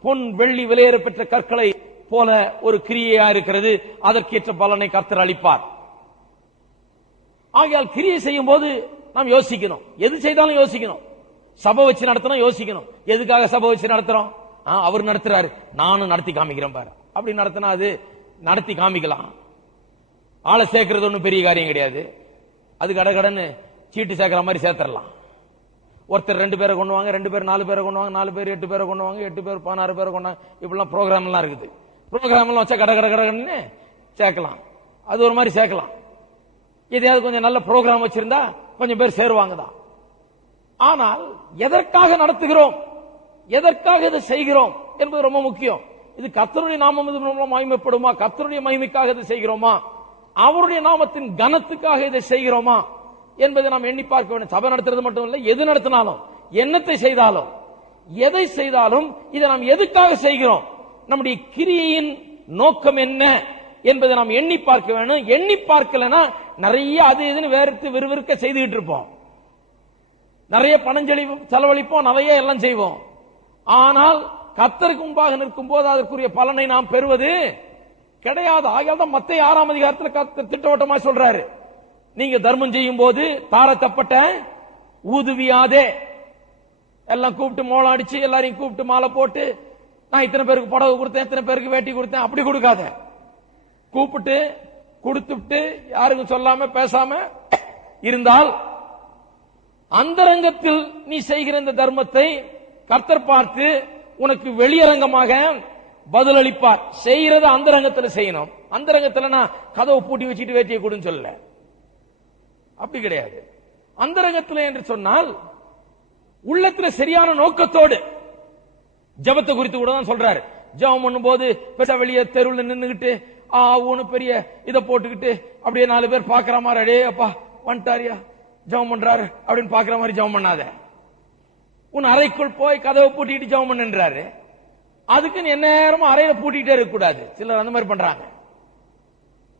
பொன் வெள்ளி விலையேற பெற்ற கற்களை போல ஒரு கிரியையா இருக்கிறது. அதற்கேற்ற பலனை கர்த்தர் அளிப்பார். ஆகையால் கிரியை செய்யும் போது நாம் யோசிக்கணும், எது செய்தாலும் யோசிக்கணும். சபை வச்சு நடத்தணும், யோசிக்கணும். எதுக்காக சபை வச்சு நடத்துறோம்? அவர் நடத்துறாரு, நானும் நடத்தி காமிக்கிறேன் பாரு. அப்படி நடத்தினா அது நடத்தி காமிக்கலாம். ஆளை சேர்க்கிறது ஒன்றும் பெரிய காரியம் கிடையாது. அது கடகடன்னு சீட்டு சேர்க்கிற மாதிரி சேர்த்துடலாம். ஒருத்தர் 2 பேரை கொண்டு வாங்க, 2 பேர் 4 பேரை கொண்டு வாங்க, 4 பேர் 8 பேரை கொண்டு வாங்க, 8 பேர் 16 பேரை கொண்டு வாங்க. இப்படிலாம் ப்ரோக்ராம் எல்லாம் இருக்குது. ப்ரோக்ராம் எல்லாம் வச்சா கடகடன்னு சேர்க்கலாம். அது ஒரு மாதிரி சேர்க்கலாம். எதையாவது கொஞ்சம் நல்ல ப்ரோக்ராம் வச்சிருந்தா கொஞ்சம் பேர் சேருவாங்க தான். ஆனால் எதற்காக நடத்துகிறோம், எதற்காக இதை செய்கிறோம் என்பது ரொம்ப முக்கியம். இது கர்த்தருடைய நாமம் இது மூலம் மகிமைப்படுமா, கர்த்தருடைய மகிமைக்காக இதை செய்கிறோமா, அவருடைய நாமத்தின் கனத்துக்காக இதை செய்கிறோமா என்பதை நாம் எண்ணி பார்க்க வேண்டும். சபை நடத்துறது மட்டும் இல்லை, எது நடத்தினாலும், என்னத்தை செய்தாலும், எதை செய்தாலும் இதை நாம் எதுக்காக செய்கிறோம், நம்முடைய கிரியையின் நோக்கம் என்ன என்பதை நாம் எண்ணி பார்க்க வேண்டும். எண்ணி பார்க்கலனா நிறைய அது இதுன்னு வேறுத்து விறுவிறுக்க செய்துகிட்டு இருப்போம். நிறைய பணம் செலவழிப்போம், நிறைய எல்லாம் செய்வோம். ஆனால் கர்த்தருக்கு முன்பாக நிற்கும் போது அதற்குரிய பலனை நாம் பெறுவது கிடையாது. ஆகையால் தான் மத்தேயு 6ஆம் அதிகாரத்தில் கர்த்தர் திட்டவட்டமா சொல்றாரு, நீங்க தர்மம் செய்யும் போது தாரத்தப்பட்ட ஊதுவியாதே. எல்லாம் கூப்பிட்டு மோளம் அடிச்சு எல்லாரையும் கூப்பிட்டு மாலை போட்டு நான் இத்தனை பேருக்கு புடவை கொடுத்தேன், இத்தனை பேருக்கு வேட்டி கொடுத்தேன், அப்படி கொடுக்காத. கூப்பிட்டு கொடுத்துட்டு யாருக்கும் சொல்லாம பேசாம இருந்தால் அந்தரங்கத்தில் நீ செய்கிற இந்த தர்மத்தை கர்த்தர் பார்த்து உனக்கு வெளியரங்கமாக பதிலளிப்பார். செய்யறது அந்தரங்கத்தில் செய்யணும். அந்தரங்கத்தில் நான் கதவை பூட்டி வச்சுட்டு வேட்டியை கொடுன்னு சொல்லல, அப்படி கிடையாது. அந்தரங்கத்தில் என்று சொன்னால் உள்ளத்தில் சரியான நோக்கத்தோடு ஜபத்தை குறித்து கூட தான் சொல்றாரு. ஜபம் பண்ணும் போது வெளியே தெருவில் நின்றுகிட்டு ஒன்னு பெரிய இதை போட்டுக்கிட்டு அப்படியே 4 பேர் பாக்குற மாதிரி அடே அப்பா வந்துட்டாரியா ஜபம் பண்றாரு அப்படின்னு பாக்குற மாதிரி ஜபம் பண்ணாத. உன் அறைக்குள் போய் கதவை பூட்டிட்டு ஜபம் பண்ணுன்றாரு. அதுக்கு என்ன நேரமும் அறையில பூட்டிட்டே இருக்க கூடாது. சிலர் அந்த மாதிரி பண்றாங்க.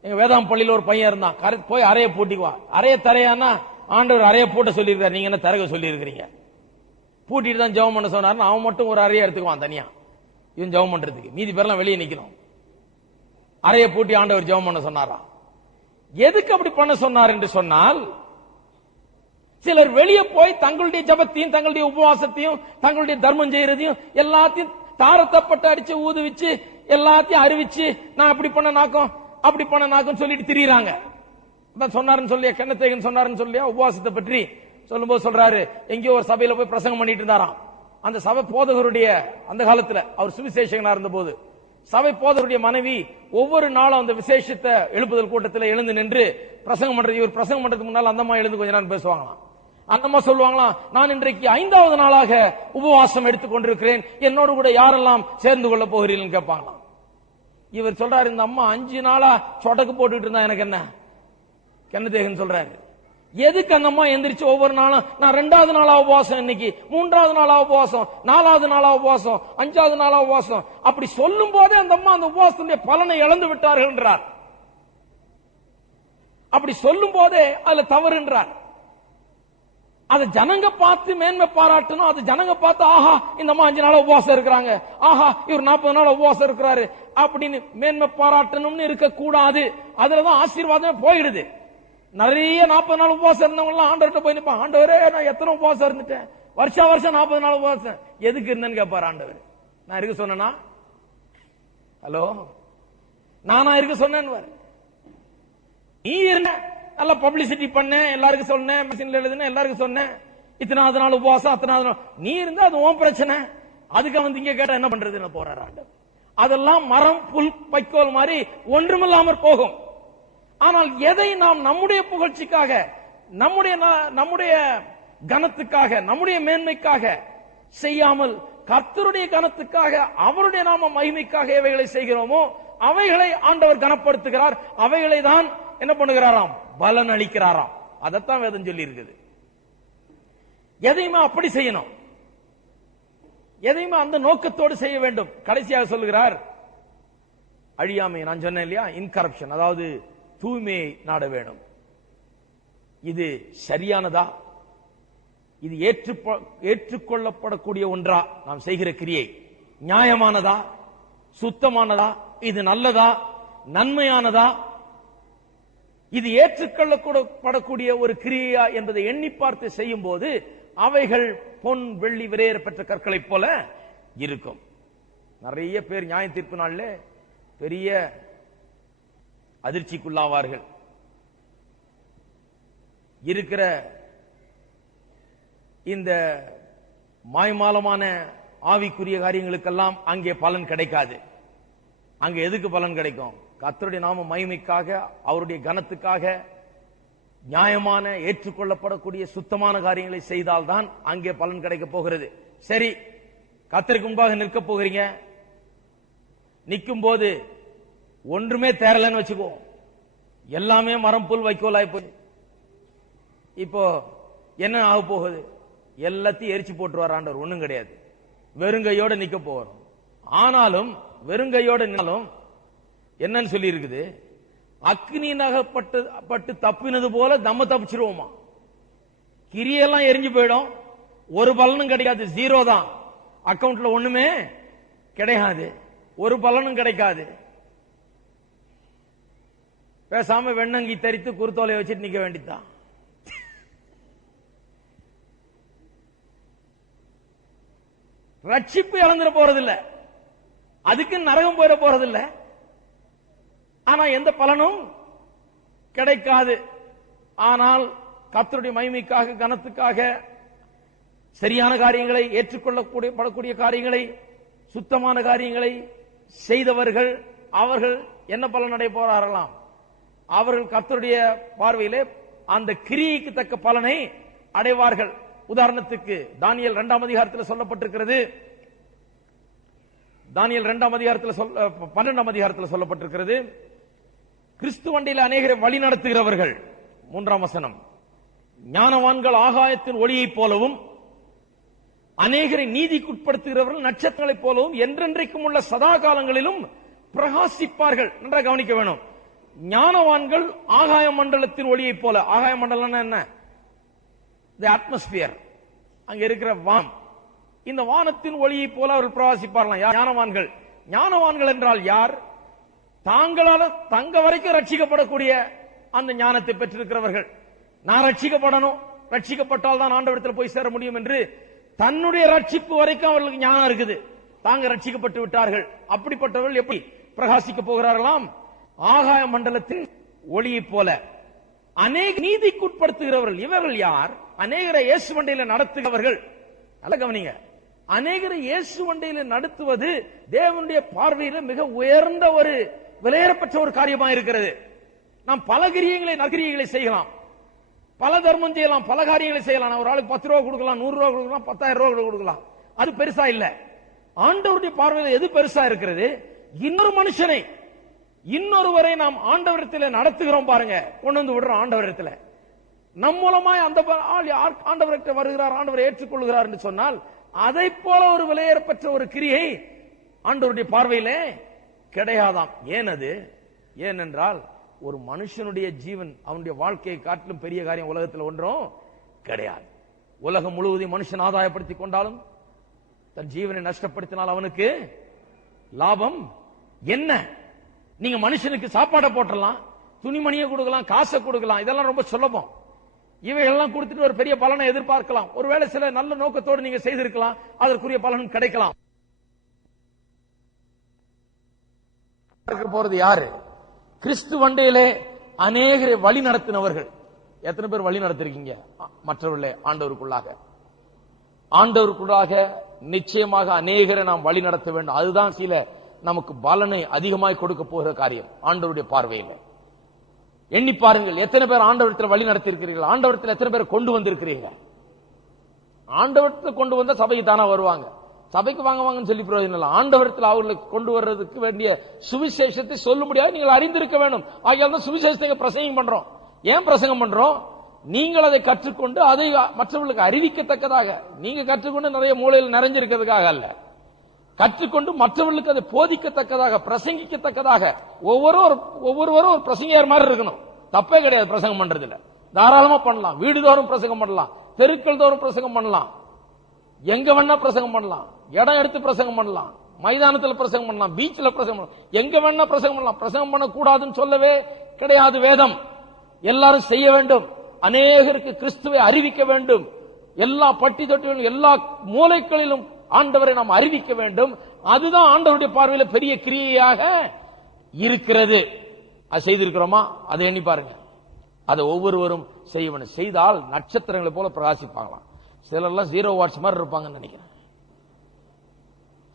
எங்க வேதாம் பள்ளியில ஒரு பையன் இருந்தான், போய் அறைய பூட்டிக்குவான். அறைய தரையானா ஆண்டவர் அறைய பூட்ட சொல்லியிருக்காரு, நீங்க என்ன தரக சொல்லி இருக்கிறீங்க. பூட்டிட்டு தான் ஜெபம் பண்ண சொன்னார். அவன் மட்டும் ஒரு அறையை எடுத்துக்குவான் தனியா, இவன் ஜெபம் பண்றதுக்கு. மீதி பேர்லாம் வெளியே நிக்கணும். அறைய பூட்டி ஆண்டவர் ஜெபம் பண்ண சொன்னாரா? எதுக்கு அப்படி பண்ண சொன்னார் என்று சொன்னால், சிலர் வெளியே போய் தங்களுடைய ஜபத்தையும் தங்களுடைய உபவாசத்தையும் தங்களுடைய தர்மம் செய்யறதையும் எல்லாத்தையும் தாரத்தப்பட்டு அடிச்சு ஊதுவிச்சு எல்லாத்தையும் அறிவிச்சு நான் அப்படி பண்ண நாக்கம் அப்படி பண்ண நாக்கம் சொல்லிட்டு திரியிறாங்க. சொன்னாருன்னு சொல்லியா, கண்ணத்தேகன் சொன்னாருன்னு சொல்லியா உபவாசத்தை பற்றி சொல்லும்போது சொல்றாரு, எங்கேயோ ஒரு சபையில போய் பிரசங்கம் பண்ணிட்டு இருந்தாராம். அந்த சபை போதகருடைய, அந்த காலத்துல அவர் சுவிசேஷகனா இருந்த போது சபை போதகருடைய மனைவி ஒவ்வொரு நாளும் அந்த விசேஷத்தை எழுப்புதல் கூட்டத்தில் எழுந்து நின்று பிரசங்கம் பண்றது. இவர் பிரசங்கம் பண்றதுக்கு முன்னால் அந்த அம்மா எழுந்து கொஞ்ச நேரம் பேசுவாங்களாம். அந்த அம்மா சொல்லுவாங்களாம், நான் இன்றைக்கு 5வது நாளாக உபவாசம் எடுத்துக் கொண்டிருக்கிறேன், என்னோடு கூட யாரெல்லாம் சேர்ந்து கொள்ள போகிறீர்கள் கேட்பாங்களாம். இவர் சொல்றாரு, இந்த அம்மா 5 நாளா சொடக்கு போட்டுட்டு இருந்தா எனக்கு என்ன? கண்ணதேகன் சொல்றாரு, எதுக்கு அந்த அம்மா எந்திரிச்சு ஒவ்வொரு நாளும் நான் 2வது நாளா உபவாசம், இன்னைக்கு 3வது நாளா உபவாசம், 4வது நாளா உபவாசம், 5வது நாளா உபவாசம், அப்படி சொல்லும் போதே அந்த அம்மா அந்த உபவாசத்துடைய பலனை இழந்து விட்டார்கள் என்றார். அப்படி சொல்லும் போதே அதுல தவறு என்றார். அதை ஜனங்க பார்த்து மேன்மை பாராட்டணும். அது ஜனங்க பார்த்து ஆஹா இந்த அம்மா 5 நாளா உபவாசம் இருக்கிறாங்க, ஆஹா இவர் 40 நாளா உபவாசம் இருக்கிறாரு அப்படின்னு மேன்மை பாராட்டணும்னு இருக்க கூடாது. அதுலதான் ஆசீர்வாதமே போயிடுது. நிறைய 40 நாள் உபவாசம் இருந்தவங்க எல்லாம் ஆண்டவர்கிட்ட போய் நிப்பான், ஆண்டவரே நான் எத்தனை உபவாசம் இருந்துட்டேன், வருஷம் 40 நாள் உபவாசம், எதுக்கு இருந்தேன்னு கேட்பாரு ஆண்டவர். நான் இருக்க சொன்னா, ஹலோ நானா இருக்க சொன்னேன், நீ இருந்த நல்ல பப்ளிசிட்டி பண்ண, எல்லாருக்கும் சொன்னேன், மெஷின்ல எழுதுன எல்லாருக்கும் சொன்னேன், இத்தனாவது நாள் உபவாசம் அத்தனாவது நாள், நீ இருந்தா அது உன் பிரச்சனை, அதுக்கு வந்து இங்க கேட்டா என்ன பண்றது போறாரு ஆண்டவர். அதெல்லாம் மரம் புல் வைக்கோல் மாதிரி ஒன்றுமில்லாமற் போகும். ஆனால் எதை நாம் நம்முடைய புகழ்ச்சிக்காக, நம்முடைய கனத்துக்காக, நம்முடைய மேன்மைக்காக செய்யாமல் கர்த்தருடைய கனத்துக்காக, அவருடைய நாம மகிமைக்காக எவைகளை செய்கிறோமோ அவைகளை ஆண்டவர் கனப்படுத்துகிறார். அவைகளை தான் என்ன பண்ணுகிறாராம்? பலன் அளிக்கிறாராம். அதைத்தான் வேதம் சொல்லி இருக்குது. எதையுமே அப்படி செய்யணும், எதையுமே அந்த நோக்கத்தோடு செய்ய வேண்டும். கடைசியாக சொல்லுகிறார், அழியாமை. நான் சொன்னேன் இல்லையா, இன்கரப்ஷன், அதாவது தூய்மையை நாட வேணும். இது சரியானதா? இது ஏற்றுக்கொள்ளப்படக்கூடிய ஒன்றா? நாம் செய்கிற கிரியை நியாயமானதா, சுத்தமானதா, இது நல்லதா, நன்மையானதா, இது ஏற்றுக்கொள்ளப்படக்கூடிய ஒரு கிரியா என்பதை எண்ணி பார்த்து செய்யும் போது அவைகள் பொன் வெள்ளி விரையேற பெற்ற கற்களை போல இருக்கும். நிறைய பேர் நியாய தீர்ப்பு நாள்ல பெரிய அதிர்ச்சிக்குள்ளாவார்கள். இருக்கிற இந்த மாய்மாலமான ஆவிக்குரிய காரியங்களுக்கெல்லாம் அங்கே பலன் கிடைக்காது. அங்க எதுக்கு பலன் கிடைக்கும்? கர்த்தருடைய நாம மகிமைக்காக, அவருடைய கனத்துக்காக நியாயமான ஏற்றுக்கொள்ளப்படக்கூடிய சுத்தமான காரியங்களை செய்தால்தான் அங்கே பலன் கிடைக்க போகிறது. சரி, கர்த்தருக்கு முன்பாக நிற்க போகிறீங்க, நிற்கும் போது ஒன்றுமே தேரலன்னு வச்சுக்கோ, எல்லாமே மரம் புல் வைக்கோலாய் போய் இப்போ என்ன ஆக போகுது? எல்லாத்தையும் எரிச்சு போட்டுருவார் ஆண்டவர். ஒண்ணும் கிடையாது, வெறுங்கையோட நிக்க போறோம். ஆனாலும் வெறுங்கையோட நின்னாலும் என்னன்னு சொல்லி இருக்குது, அக்னி நகப்பட்டு தப்பினது போல நம்ம தப்பிச்சிருவோமா? கிரியெல்லாம் எரிஞ்சு போயிடும், ஒரு பலனும் கிடைக்காது, ஜீரோ தான். அக்கவுண்ட்ல ஒண்ணுமே கிடையாது, ஒரு பலனும் கிடைக்காது. பேசாம வெண்ணங்கி தரித்து குருத்தோலை வச்சுட்டு நிக்க வேண்டியதுதான். ரட்சிப்பு இழந்துட போறதில்லை, அதுக்கு நரகம் போயிட போறதில்லை, ஆனா எந்த பலனும் கிடைக்காது. ஆனால் கர்த்தருடைய மகிமைக்காக, கனத்துக்காக சரியான காரியங்களை, ஏற்றுக்கொள்ளப்படக்கூடிய காரியங்களை, சுத்தமான காரியங்களை செய்தவர்கள் அவர்கள் என்ன பலன் அடைய போறார்களாம்? அவர்கள் கர்த்தருடைய பார்வையிலே அந்த கிரியைக்கு தக்க பலனை அடைவார்கள். உதாரணத்துக்கு தானியேல் 2ஆம் அதிகாரத்தில் சொல்லப்பட்டிருக்கிறது. தானியேல் 2ஆம் அதிகாரத்தில் 12ஆம் அதிகாரத்தில் சொல்லப்பட்டிருக்கிறது, கிறிஸ்துவண்டியில் அநேகரை வழி நடத்துகிறவர்கள். 3ஆம் வசனம், ஞானவான்கள் ஆகாயத்தின் ஒளியைப் போலவும் அநேகரை நீதிக்குட்படுத்துகிறவர்கள் நட்சத்திரங்களைப் போலவும் என்றென்றைக்கும் உள்ள சதா காலங்களிலும் பிரகாசிப்பார்கள். நன்றாக கவனிக்க வேணும். ஞானவான்கள் ஆகாய மண்டலத்தின் ஒளியைப் போல. ஆகாய மண்டலம் என்ன? தி அட்மாஸ்பியர், அங்க இருக்கிற வானம். இந்த வானத்தின் ஒளியைப் போல அவர்கள் பிரகாசிப்பார்களாம். ஞானவான்கள். ஞானவான்கள் என்றால் யார்? தாங்களால தங்க வரைக்கும் ரட்சிக்கப்படக்கூடிய அந்த ஞானத்தை பெற்றிருக்கிறவர்கள். நான் ரட்சிக்கப்படணும், ரட்சிக்கப்பட்டால் தான் ஆண்டவரிடத்தில் போய் சேர முடியும் என்று தன்னுடைய ரட்சிப்பு வரைக்கும் அவர்களுக்கு ஞானம் இருக்குது. தாங்க ரட்சிக்கப்பட்டு விட்டார்கள். அப்படிப்பட்டவர்கள் எப்படி பிரகாசிக்க போகிறார்களாம்? ஆகாய மண்டலத்தில் ஒளியை போல. அநேக நீதிக்குட்படுத்துகிறவர்கள். இவர்கள் யார்? அநேகரை இயேசு வண்டையில நடத்துகிறவர்கள். நல்ல கவனிங்க, அநேகரை இயேசு வண்டையில நடத்துவது தேவனுடைய பார்வையில் மிக உயர்ந்த ஒரு விலையேறப்பட்ட ஒரு காரியமாக இருக்கிறது. நாம் பல கிரியைகளை நற்கிரியைகளை செய்யலாம், பல தர்மம் செய்யலாம், பல காரியங்களை செய்யலாம். ஒரு ஆளுக்கு 10 ரூபா கொடுக்கலாம், 100 ரூபா கொடுக்கலாம், 10,000 ரூபா கொடுக்கலாம். அது பெருசா இல்ல. ஆண்டவருடைய பார்வையில் எது பெருசா இருக்கிறது? இன்னொரு மனுஷனை, இன்னொருவரை நாம் ஆண்டவரிடத்தில் நடத்துகிறோம் பாருங்க, கொண்டு வந்து விடுறோம் ஆண்டவரிடத்தில். நம் மூலமாய் அந்த ஆண்டவர்கிட்ட வருகிறார், ஆண்டவரை ஏற்றுக்கொள்கிறார் என்று சொன்னால் அதை போல ஒரு விலையேறப்பட்ட ஒரு கிரியை ஆண்டவருடைய பார்வையிலே கிடையாதாம். ஏன் அது? ஏனென்றால் ஒரு மனுஷனுடைய ஜீவன், அவனுடைய வாழ்க்கையை காட்டிலும் பெரிய காரியம் உலகத்தில் ஒன்றும் கிடையாது. உலகம் முழுவதும் மனுஷன் ஆதாயப்படுத்திக் கொண்டாலும் தன் ஜீவனை நஷ்டப்படுத்தினால் அவனுக்கு லாபம் என்ன? நீங்க மனுஷனுக்கு சாப்பாடை போட்டலாம், துணிமணியை கொடுக்கலாம், காசை கொடுக்கலாம், இதெல்லாம் ரொம்ப சுலபம். இவையெல்லாம் கொடுத்துட்டு ஒரு பெரிய பலனை எதிர்பார்க்கலாம். ஒருவேளை சில நல்ல நோக்கத்தோடு நீங்க செய்திருக்கலாம், அதற்குரிய பலன் கிடைக்கலாம். போறது யாரு? கிறிஸ்து வண்டையிலே அநேகரை வழி நடத்தினவர்கள். எத்தனை பேர் வழி நடத்திருக்கீங்க மற்றவர்களே? ஆண்டவருக்குள்ளாக நிச்சயமாக அநேகரை நாம் வழி நடத்த வேண்டும். அதுதான் சில நமக்கு பலனை அதிகமாய் கொடுக்க போகிற காரியம் ஆண்டவருடைய பார்வையில். எண்ணி பாருங்கள், எத்தனை பேர் ஆண்டவரத்தில் வழி நடத்தி இருக்கிறீர்கள்? ஆண்டவரத்தில் எத்தனை பேர் கொண்டு வந்திருக்கிறீர்கள்? ஆண்டவரத்தில் கொண்டு வந்த சபைக்கு தானா வருவாங்க. சபைக்கு வாங்க வாங்கன்னு சொல்லி பிரயோஜனம் இல்லை. ஆண்டவரத்தில் அவர்களை கொண்டு வர்றதுக்கு வேண்டிய சுவிசேஷத்தை சொல்ல முடியாது, நீங்கள் அறிந்திருக்க வேண்டும். ஆகியால் தான் சுவிசேஷத்தை பிரசங்கம் பண்றோம். ஏன் பிரசங்கம் பண்றோம்? நீங்கள் அதை கற்றுக்கொண்டு அதை மற்றவர்களுக்கு அறிவிக்கத்தக்கதாக. நீங்க கற்றுக்கொண்டு நிறைய மூலையில் நிறைஞ்சிருக்கிறதுக்காக அல்ல, கற்றுக்கொண்டு மற்றவர்களுக்கு அதை போதிக்கத்தக்கதாக, பிரசங்கிக்கத்தக்கதாக. ஒவ்வொருவரும் ஒரு பிரசங்கியார் மாதிரி இருக்கணும். தப்பே கிடையாது பிரசங்கம் பண்றதுல. தாராளமா பண்ணலாம். வீடுதோறும் பிரசங்கம் பண்ணலாம், தெருக்கள் தோறும் பிரசங்கம் பண்ணலாம், எங்க வேணா பிரசங்கம் பண்ணலாம், இடம் எடுத்து பிரசங்கம் பண்ணலாம், மைதானத்தில் பிரசங்கம் பண்ணலாம், பீச்சில் பிரசங்கம் பண்ணலாம், எங்க வேணா பிரசங்கம் பண்ணலாம். பிரசங்கம் பண்ணக்கூடாதுன்னு சொல்லவே கிடையாது வேதம். எல்லாரும் செய்ய வேண்டும். அநேகருக்கு கிறிஸ்துவை அறிவிக்க வேண்டும். எல்லா பட்டி தொட்டிலும் எல்லா மூலைகளிலும் ஆண்டவரை நாம் அறிவிக்க வேண்டும். அதுதான் ஆண்டவருடைய பார்வையில் பெரிய கிரியையாக இருக்கிறது. அது செய்திருக்கிறோமா? அதை எண்ணி பாருங்க. அதை ஒவ்வொருவரும் செய்ய வேண்டும். செய்தால் நட்சத்திரங்களை போல பிரகாசிப்பாங்களாம். சிலர்லாம் 0 வாட்ஸ் மாதிரி இருப்பாங்கன்னு நினைக்கிறேன்.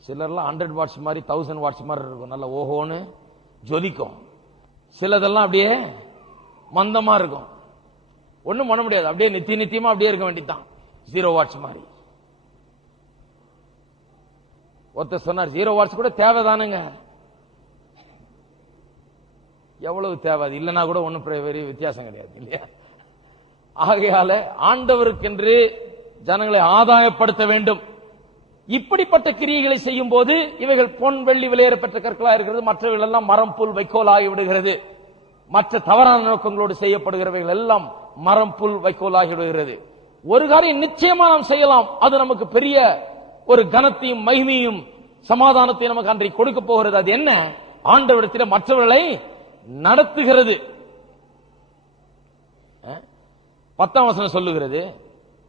சிலர்லாம் 100 வாட்ஸ் மாதிரி, 1000 வாட்ஸ் மாதிரி இருக்கும். நல்ல ஓஹோன்னு ஜொலிக்கும். சிலதெல்லாம் அப்படியே மந்தமா இருக்கும். ஒண்ணும் பண்ண முடியாது. அப்படியே நித்தியமா அப்படியே இருக்க வேண்டியதுதான். 0 வாட்ஸ் மாதிரி. ஒருத்தர் சொன்னார், 0 வாட்ஸ் கூட தேவைதானுங்க. எவ்வளவு தேவை? இல்லைன்னா கூட ஒன்னும் பெரிய வித்தியாசம் கிடையாது இல்லையா? ஆகையால ஆண்டவருக்கென்று ஜனங்களை ஆதாயப்படுத்த வேண்டும். இப்படிப்பட்ட கிரியைகளை செய்யும் போது இவைகள் பொன் வெள்ளி விலையேறப்பட்ட கற்களா இருக்கிறது. மற்றவைகள் எல்லாம் மரம் புல் வைக்கோல் ஆகி விடுகிறது. மற்ற தவறான நோக்கங்களோடு செய்யப்படுகிறவைகள் எல்லாம் மரம் புல் வைக்கோல் ஆகி விடுகிறது. ஒரு காரியம் நிச்சயமா நாம் செய்யலாம். அது நமக்கு பெரிய ஒரு கனத்தையும் மகிமையும் சமாதானத்தையும் நமக்கு அன்றைக்கு கொடுக்க போகிறது. அது என்ன? ஆண்டவரிடத்தில் மற்றவர்களை நடத்துகிறது. 10ஆம் வசனம் சொல்லுகிறது,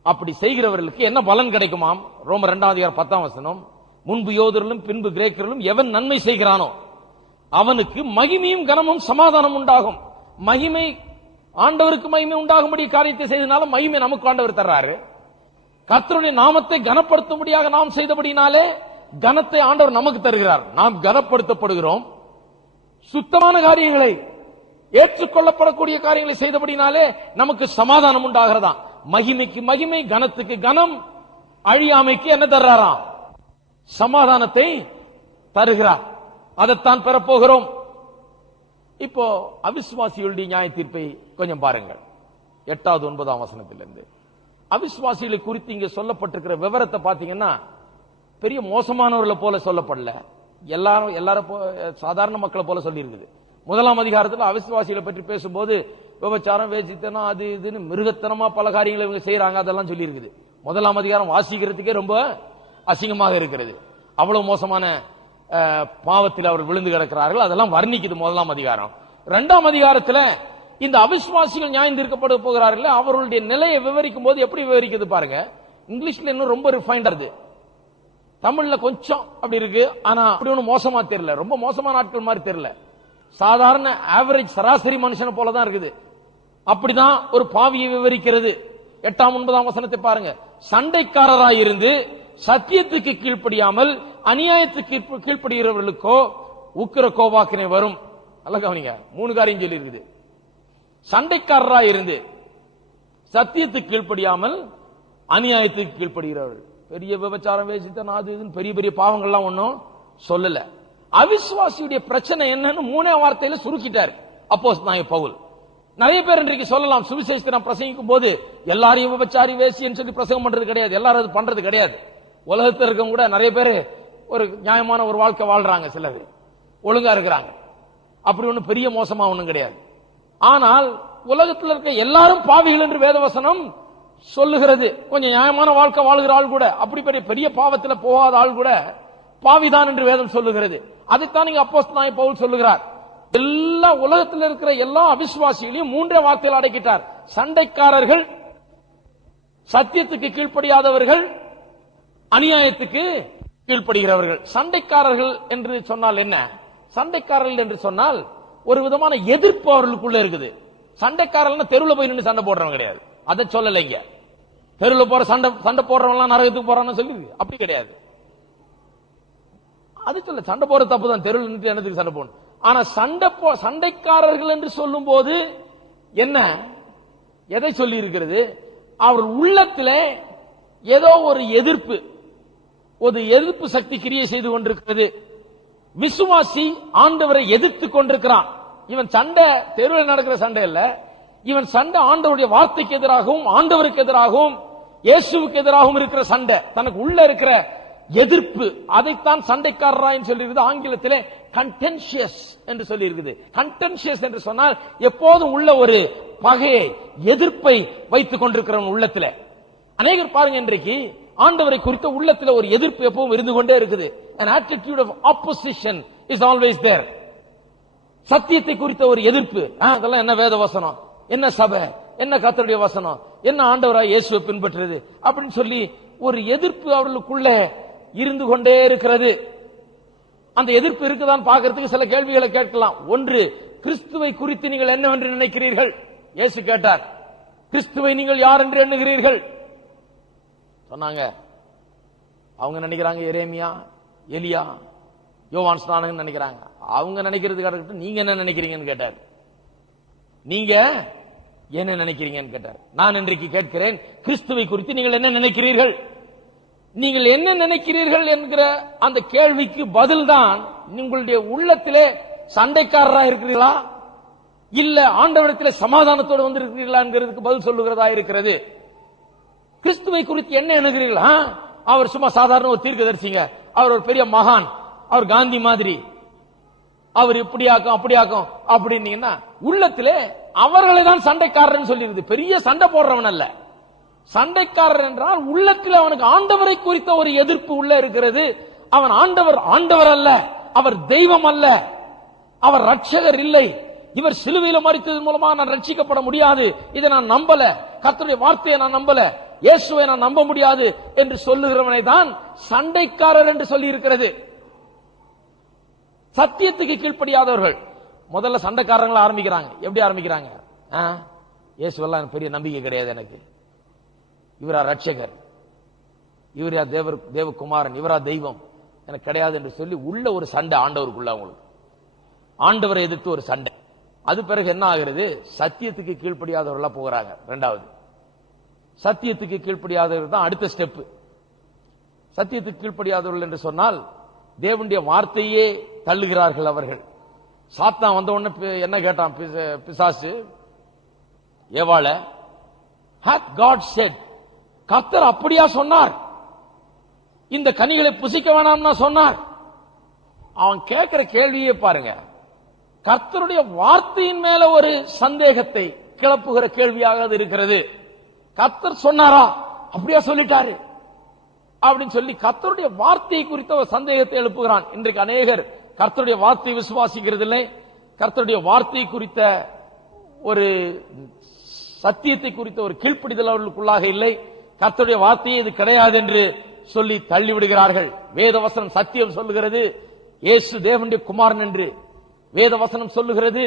அப்படி செய்கிறவர்களுக்கு என்ன பலன் கிடைக்குமாம்? ரோமர் 2ஆம் அதிகாரம் 10ஆம் வசனம், முன்பு யோதரிலும் பின்பு கிரேக்கரிலும் எவன் நன்மை செய்கிறானோ அவனுக்கு மகிமையும் கனமும் சமாதானம் உண்டாகும். மகிமை, ஆண்டவருக்கு மகிமை உண்டாகும்படி காரியத்தை செய்தனால மகிமை நமக்கு ஆண்டவர் தர்றாரு. கர்த்தருடைய நாமத்தை கனப்படுத்தும்படியாக நாம் செய்தபடினாலே கனத்தை ஆண்டவர் நமக்கு தருகிறார். நாம் கனப்படுத்தப்படுகிறோம். சுத்தமான காரியங்களை, ஏற்றுக்கொள்ளப்படக்கூடிய காரியங்களை செய்தபடினாலே நமக்கு சமாதானம் உண்டாகிறதா. மகிமைக்கு மகிமை, கனத்துக்கு கனம், அழியாமைக்கு என்ன தர்றாராம்? சமாதானத்தை தருகிறார். அதைத்தான் பெறப்போகிறோம். இப்போ அவிசுவாசிகளுடைய நியாய தீர்ப்பை கொஞ்சம் பாருங்கள். 8வது 9ஆம் வசனத்திலிருந்து அவிசுவாசிகளை குறித்து இங்க சொல்லப்பட்டிருக்கிற விவரத்தை பாத்தீங்கன்னா பெரிய மோசமானவர்களை போல சொல்லப்படல. எல்லாரும் சாதாரண மக்களை போல சொல்லி இருக்குது. 1ஆம் அதிகாரத்தில் அவிசுவாசிகளை பற்றி பேசும்போது விபச்சாரம், வேசித்தனம், அது இதுன்னு மிருகத்தனமா பல காரியங்களை இவங்க செய்யறாங்க, அதெல்லாம் சொல்லி இருக்குது. 1ஆம் அதிகாரம் வாசிக்கிறதுக்கே ரொம்ப அசிங்கமாக இருக்கிறது. அவ்வளவு மோசமான பாவத்தில் அவர் விழுந்து கிடக்கிறார்கள். அதெல்லாம் வர்ணிக்குது 1ஆம் அதிகாரம். 2ஆம் அதிகாரத்தில் இந்த அவிசுவாசிகள் நியாயம் தீர்க்கப்பட போகிறார்கள். அவர்களுடைய நிலையை விவரிக்கும் போது எப்படி விவரிக்குது பாருங்க. இங்கிலீஷ்ல இன்னும் ரொம்ப ரிஃபைண்டா இருக்கு, தமிழ்ல கொஞ்சம் அப்படி இருக்கு. ஆனா அப்படி ஒன்னும் மோசமா தெரியல, ரொம்ப மோசமான ஆட்கள் மாதிரி தெரியல. சாதாரண ஆவரேஜ் சராசரி மனுஷனை போலதான் இருக்குது. அப்படிதான் ஒரு பாவியை விவரிக்கிறது. 8ஆம் 9ஆம் வசனத்தை பாருங்க. சண்டைக்காரராயிருந்து சத்தியத்துக்கு கீழ்ப்படியாமல் அநியாயத்துக்கு கீழ்ப்படுகிறவர்களுக்கோ உக்கிர கோபாக்கினை வரும். நல்ல கவனிங்க, 3 காரியம் சொல்லி இருக்குது. சண்டைக்காரராயிருந்து சத்தியத்துக்கு கீழ்ப்படியாமல் அநியாயத்துக்கு கீழ்ப்படுகிறவர்கள். பெரிய விபச்சாரம், வேசித்தனம், அது இதுன்னு பெரிய பெரிய பாவங்கள்லாம் ஒன்னும் சொல்லல. அவிசுவாசியுடைய பிரச்சனை என்னன்னு 3 வார்த்தையில சுருக்கிட்டார் அப்போஸ்தலனாகிய பவுல். நிறைய பேர் இன்றைக்கு சொல்லலாம், சுவிசேஷத்தை நான் பிரசங்கிக்கும் போது எல்லாரையும் விபச்சாரி, வேசின்னு சொல்லி பிரசங்கம் பண்றது கிடையாது, எல்லாரும் அது பண்றது கிடையாது. உலகத்தில் இருக்கவங்க கூட நிறைய பேர் ஒரு நியாயமான ஒரு வாழ்க்கை வாழ்றாங்க, சிலர் ஒழுங்கா இருக்கிறாங்க. அப்படி ஒன்னும் பெரிய மோசமா ஒன்னும் கிடையாது. ஆனால் உலகத்தில் இருக்க எல்லாரும் பாவிகள் என்று வேதவசனம் சொல்லுகிறது. கொஞ்சம் நியாயமான வாழ்க்கை வாழ்கிற ஆள் கூட, அப்படி பெரிய பாவத்தில் போகாத ஆள் கூட பாவிதான் என்று வேதம் சொல்லுகிறது. அதைத்தான் நீங்க அப்போஸ்தலனாகிய பவுல் சொல்லுகிறார். எல்லா உலகத்தில் இருக்கிற எல்லா அவிசுவாசிகளையும் 3 வார்த்தையில் அடக்கிட்டார். சண்டைக்காரர்கள், சத்தியத்துக்கு கீழ்ப்படியாதவர்கள், அநியாயத்துக்கு கீழ்ப்படுகிறவர்கள். சண்டைக்காரர்கள் என்று சொன்னால் என்ன? சண்டைக்காரர்கள் என்று சொன்னால் ஒரு விதமான எதிர்ப்பு அவர்களுக்குள்ள இருக்குது. சண்டைக்காரர்கள் தெருவில் போய் நின்று சண்டை போடுறவங்க கிடையாது, அதை சொல்லலைங்க. தெருவில் போற சண்டை போடுறவங்க நரகத்துக்கு போறான்னு சொல்லி அப்படி கிடையாது. அது சொல்ல, சண்டை போற தப்பு தான், தெருவில் நின்று என்னத்துக்கு சண்டை போடணும். ஆனா சண்டைக்காரர்கள் என்று சொல்லும் போது என்ன, எதை சொல்லி இருக்கிறது? அவர் உள்ளத்திலே ஏதோ ஒரு எதிர்ப்பு சக்தி கிரியை செய்து கொண்டிருக்கிறது. விசுவாசி ஆண்டவரை எதிர்த்து கொண்டிருக்கிறான். இவன் சண்டை தெருவில் நடக்கிற சண்டை இல்ல, இவன் சண்டை ஆண்டவருடைய வார்த்தைக்கு எதிராகவும் ஆண்டவருக்கு எதிராகவும் இயேசுவுக்கு எதிராகவும் இருக்கிற சண்டை, தனக்கு உள்ள இருக்கிற எதிர்ப்பு. அதைத்தான் சண்டைக்காரராய் சொல்லியிருக்குது. ஆங்கிலத்திலே கண்டென்ஷியஸ் என்று சொல்லி இருக்குது. கண்டென்ஷியஸ் என்று சொன்னால் எப்போதும் உள்ள ஒரு பகையை, எதிர்ப்பை வைத்துக் கொண்டிருக்கிறவன் உள்ளத்திலே. அநேகர் பாருங்க, இன்றைக்கு ஆண்டவரை குறித்த உள்ளத்தில் ஒரு எதிர்ப்பு எப்பவும் இருந்து கொண்டே இருக்குது. an attitude of opposition is always there. சத்தியத்தை குறித்த ஒரு எதிர்ப்பு. அதெல்லாம் என்ன வேத வசனம், என்ன சபை, என்ன கர்த்தருடைய வசனம், என்ன ஆண்டவராய் இயேசுவை பின்பற்றுறது அப்படின்னு சொல்லி ஒரு எதிர்ப்பு அவர்களுக்குள்ள இருந்து கொண்டே இருக்கிறது. அந்த எதிர்ப்பு இருக்குதான் பார்க்கிறதுக்கு சில கேள்விகளை கேட்கலாம். ஒன்று, கிறிஸ்துவை குறித்து நீங்கள் என்னவென்று நினைக்கிறீர்கள்? இயேசு கேட்டார், கிறிஸ்துவை நீங்கள் யார் என்று எண்ணுகிறீர்கள்? சொன்னாங்க, அவங்க நினைக்கிறாங்க எரேமியா, எலியா, யோவான் ஸ்நானகன் நினைக்கிறாங்க. அவங்க நினைக்கிறது கிடக்கட்டும், நீங்க என்ன நினைக்கிறீங்கன்னு கேட்டார். நீங்க என்ன நினைக்கிறீங்கன்னு கேட்டார். நான் இன்றைக்கு கேட்கிறேன், கிறிஸ்துவை குறித்து நீங்கள் என்ன நினைக்கிறீர்கள்? நீங்கள் என்ன நினைக்கிறீர்கள் என்கிற அந்த கேள்விக்கு பதில் தான் உங்களுடைய உள்ளத்திலே சண்டைக்காரராக இருக்கிறீர்களா, இல்ல ஆண்டவரிடத்திலே சமாதானத்தோடு வந்திருக்கிறீர்களா என்கிறதுக்கு பதில் சொல்லுகிறதா இருக்கிறது. கிறிஸ்துவை குறித்து என்ன எண்ணுகிறீர்களா? அவர் சும்மா சாதாரண ஒரு தீர்க்கதரிசிங்க, அவர் ஒரு பெரிய மகான், அவர் காந்தி மாதிரி, அவர் இப்படியாக்கும் அப்படியாக்கும் அப்படின்னீங்கன்னா உள்ளத்திலே அவர்களை தான் சண்டைக்காரர் சொல்லியிருக்கு. பெரிய சண்டை போடுறவன் அல்ல. சண்டைக்காரர் என்றால் உள்ளத்தில் அவனுக்கு ஆண்டவரை குறித்த ஒரு எதிர்ப்பு உள்ள இருக்கிறது. அவன் ஆண்டவர் அல்ல, அவர் தெய்வம் அல்ல, அவர் ரட்சகர் இல்லை, இவர் சிலுவையில் மரித்ததன் மூலமா நான் ரட்சிக்கப்பட முடியாது, இதை நான் நம்பல, கர்த்தருடைய வார்த்தையை நான் நம்பல, இயேசுவை நான் நம்ப முடியாது என்று சொல்லுகிறவனை தான் சண்டைக்காரர் என்று சொல்லி இருக்கிறது. சத்தியத்துக்கு கீழ்ப்படியாதவர்கள் முதல்ல சண்டைக்காரங்களை ஆரம்பிக்கிறாங்க. எப்படி ஆரம்பிக்கிறாங்க? இயேசுவெல்லாம் பெரிய நம்பிக்கை கிடையாது எனக்கு, இவரா ரட்சகர், இவரா தேவகுமாரன், இவரா தெய்வம், எனக்கு கிடையாது என்று சொல்லி உள்ள ஒரு சண்டை ஆண்டவருக்குள்ள, அவங்களுக்கு ஆண்டவரை எதிர்த்து ஒரு சண்டை. அது பிறகு என்ன ஆகிறது? சத்தியத்துக்கு கீழ்ப்படியாதவர்களா போகிறாங்க. இரண்டாவது, சத்தியத்துக்கு கீழ்ப்படியாதவர்கள் தான் அடுத்த ஸ்டெப். சத்தியத்துக்கு கீழ்ப்படியாதவர்கள் என்று சொன்னால் தேவனுடைய வார்த்தையே தள்ளுகிறார்கள் அவர்கள். சாத்தான் வந்த உடனே என்ன கேட்டான் பிசாசு ஏவாள? hath God said, கர்த்தர் அப்படியா சொன்னார், இந்த கனிகளை புசிக்க வேணாம்னா சொன்னார்? அவன் கேட்கிற கேள்வியே பாருங்க, கர்த்தருடைய வார்த்தையின் மேல ஒரு சந்தேகத்தை கிளப்புகிற கேள்வியாக அது இருக்கிறது. கர்த்தர் சொன்னாரா, அப்படியா சொல்லிட்டாரு அப்படின்னு சொல்லி கர்த்தருடைய வார்த்தையை குறித்த ஒரு சந்தேகத்தை எழுப்புகிறான். இன்றைக்கு அநேகர் கர்த்தருடைய வார்த்தையை விசுவாசிக்கிறது இல்லை, கர்த்தருடைய வார்த்தை குறித்த ஒரு சத்தியத்தை குறித்த ஒரு கீழ்ப்பிடிதல் அவர்களுக்குள்ளாக இல்லை. கர்த்தருடைய வார்த்தையே இது கிடையாது என்று சொல்லி தள்ளிவிடுகிறார்கள். வேதவசனம் சத்தியம் சொல்லுகிறது இயேசு தேவனுடைய குமாரன் என்று. வேதவசனம் சொல்லுகிறது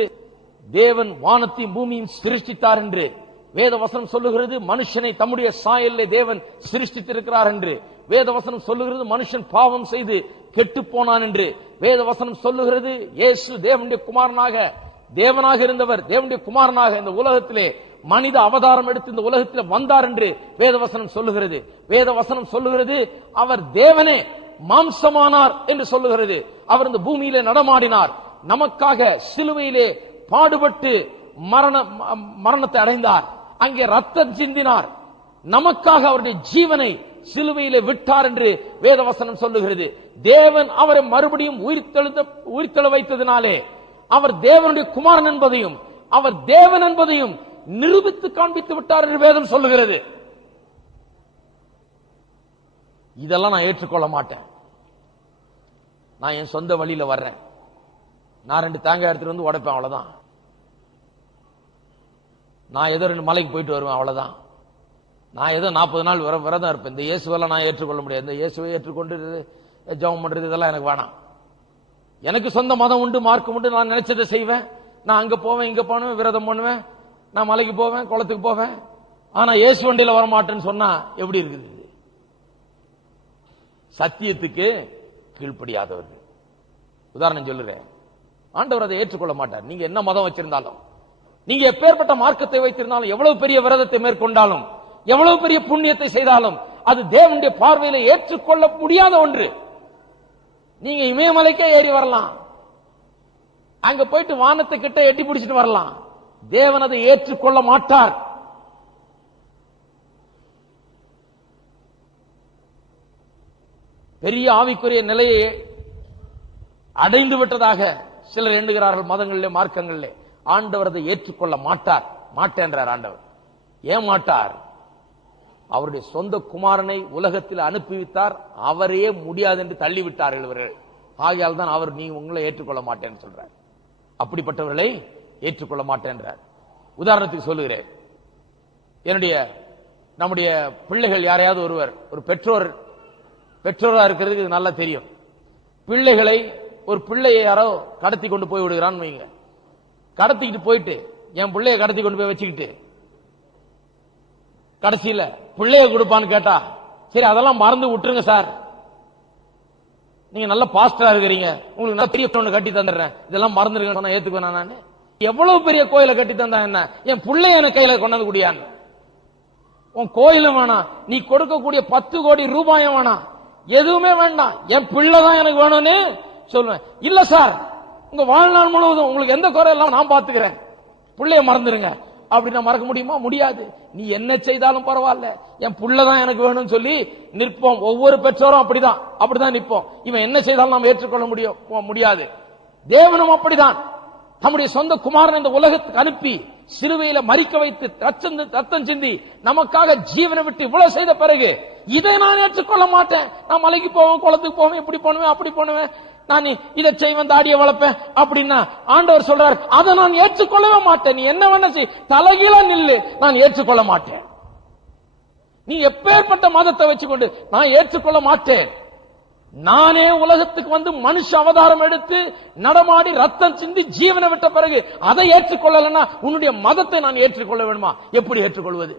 தேவன் வானத்தையும் பூமியும் சிருஷ்டித்தார் என்று. வேதவசனம் சொல்லுகிறது மனுஷனை தம்முடைய சாயலிலே தேவன் சிருஷ்டித்திருக்கிறார் என்று. வேதவசனம் சொல்லுகிறது மனுஷன் பாவம் செய்து கெட்டு போனான் என்று. வேதவசனம் சொல்லுகிறது இயேசு தேவனுடைய குமாரனாக, தேவனாக இருந்தவர் தேவனுடைய குமாரனாக இந்த உலகத்திலே மனித அவதாரம் எடுத்து இந்த உலகத்தில் வந்தார் என்று வேதவசனம் சொல்லுகிறது. வேதவசனம் சொல்லுகிறது அவர் தேவனே மாம்சமானார் என்று சொல்லுகிறது. அவர் இந்த பூமியிலே நடமாடினார், நமக்காக சிலுவையிலே பாடுபட்டு மரணத்தை அடைந்தார், அங்கே ரத்தம் சிந்தினார், நமக்காக அவருடைய ஜீவனை சிலுவையிலே விட்டார் என்று வேதவசனம் சொல்லுகிறது. தேவன் அவரை மறுபடியும் உயிர்த்தெழ வைத்ததினாலே அவர் தேவனுடைய குமாரன் என்பதையும் அவர் தேவன் என்பதையும் நிரூபித்து காண்பித்து விட்டார் என்று வேதம் சொல்லுகிறது. இதெல்லாம் நான் ஏற்றுக்கொள்ள மாட்டேன். நான் என் சொந்த வழியில வர்றேன், நான் 2 தேங்காய் எடுத்துட்டு வந்து உடைப்பேன், அவ்வளவுதான். நான் ஏதோ 2 மலைக்கு போயிட்டு வருவேன், அவ்வளவுதான். நான் ஏதோ 40 நாள் விரதம் இருப்பேன். இந்த இயேசுவெல்லாம் நான் ஏற்றுக்கொள்ள முடியாது. இந்த இயேசுவை ஏற்றுக்கொண்டு ஜெபம் பண்றது இதெல்லாம் எனக்கு வேணாம். எனக்கு சொந்த மதம் உண்டு, மார்க்கம் உண்டு, நான் நினைச்சதை செய்வேன். நான் அங்க போவேன், இங்க போவேன், விரதம் பண்ணுவேன், நான் மலைக்கு போவேன், குளத்துக்கு போவேன். ஆனா இயேசு வண்டியில வரமாட்டேன்னு சொன்னா எப்படி இருக்குது? சத்தியத்துக்கு கீழ்ப்படியாதவர்கள். உதாரணம் சொல்லுறேன், ஆண்டவர் அதை ஏற்றுக்கொள்ள மாட்டார். நீங்க என்ன மதம் வச்சிருந்தாலும், நீங்க எப்பேற்பட்ட மார்க்கத்தை வைத்திருந்தாலும், எவ்வளவு பெரிய விரதத்தை மேற்கொண்டாலும், எவ்வளவு பெரிய புண்ணியத்தை செய்தாலும், அது தேவனுடைய பார்வையில ஏற்றுக்கொள்ள முடியாத ஒன்று. நீங்க இமயமலைக்கே ஏறி வரலாம், அங்க போயிட்டு வானத்தை கிட்ட எட்டி பிடிச்சிட்டு வரலாம், தேவன் அதை ஏற்றுக்கொள்ள மாட்டார். பெரிய ஆவிக்குரிய நிலையை அடைந்து விட்டதாக சிலர் எண்ணுகிறார்கள். மதங்களிலே மார்க்கங்களிலே ஆண்டவர் அதை ஏற்றுக்கொள்ள மாட்டார். மாட்டேன்றார் ஆண்டவர். ஏன் மாட்டார்? அவருடைய சொந்த குமாரனை உலகத்தில் அனுப்பிவித்தார், அவரையே முடியாது என்று தள்ளிவிட்டார்கள் இவர்கள். ஆகையால் தான் அவர் நீ உங்களை ஏற்றுக்கொள்ள மாட்டேன்னு சொல்றார். அப்படிப்பட்டவர்களை ஏற்றுக்கொள்ள மாட்டேன்றார். உதாரணத்துக்கு சொல்லுகிறேன், நம்முடைய பிள்ளைகள் யாரையாவது ஒரு பெற்றோரா இருக்கிறதுக்கு நல்லா தெரியும். பிள்ளைகளை ஒரு பிள்ளையை யாரோ கடத்தி கொண்டு போய் விடுகிறான்னு வைங்க. கடத்திக்கிட்டு போயிட்டு என் பிள்ளைய கடத்தி கொண்டு போய் வச்சுக்கிட்டு கடைசியில பிள்ளைய கொடுப்பான்னு கேட்டா, சரி அதெல்லாம் மறந்து விட்டுருங்க சார், நீங்க நல்ல பாஸ்டரா இருக்கிறீங்க, உங்களுக்கு நல்ல பெரிய ஒண்ணு கட்டி தந்துடுறேன், இதெல்லாம் மறந்துருக்கேன் ஏத்துக்குவேன். நான் எவ்வளவு பெரிய கோயிலை கட்டி தந்தா என்ன, என் பிள்ளைய எனக்கு கையில கொண்டாந்து குடியான்னு. உன் கோயிலும் வேணாம், நீ கொடுக்கக்கூடிய 10 கோடி ரூபாயும் வேணாம், எதுவுமே வேண்டாம், என் பிள்ளை தான் எனக்கு வேணும்னு சொல்லுவேன். இல்ல சார், உங்க வாழ்நாள் முழுவதும் உங்களுக்கு எந்த குறை எல்லாம் நான் பாத்துக்கிறேன், பிள்ளைய மறந்துருங்க. அப்படி நான் மறக்க முடியுமா? முடியாது. நீ என்ன செய்தாலும் பரவாயில்ல, என் புள்ளதான் எனக்கு வேணும்னு சொல்லி நிற்போம். ஒவ்வொரு பெற்றோரும் அப்படிதான் நிற்போம். இவன் என்ன செய்தாலும் நாம் ஏற்றுக்கொள்ள முடியாது. தேவனும் அப்படிதான் தம்முடைய சொந்த குமாரன் இந்த உலகத்துக்கு அனுப்பி சிலுவையில மரிக்க வைத்து ரத்தம் சிந்தி நமக்காக ஜீவனை விட்டு இவ்வளவு செய்த பிறகு இதை நான் ஏற்றுக்கொள்ள மாட்டேன். நான் மலைக்கு போவேன், குளத்துக்கு போவேன், இப்படி பண்ணுவேன், அப்படி பண்ணுவேன், நான் இதை செய்வேன், தாடியை வளர்ப்பேன் அப்படின்னா ஆண்டவர் சொல்றார், அதை நான் ஏற்றுக்கொள்ளவே மாட்டேன். நீ என்ன வேணா செய், தலைகீழா நில்லு, நான் ஏற்றுக்கொள்ள மாட்டேன். நீ எப்பேற்பட்ட மதத்தை வச்சுக்கொண்டு நான் ஏற்றுக்கொள்ள மாட்டேன். நானே உலகத்துக்கு வந்து மனுஷ அவதாரம் எடுத்து நடமாடி ரத்தம் சிந்தி ஜீவனை விட்ட பிறகு அதை ஏற்றுக்கொள்ளலன்னா உன்னுடைய மதத்தை நான் ஏற்றுக்கொள்ள வேணுமா? எப்படி ஏற்றுக்கொள்வது?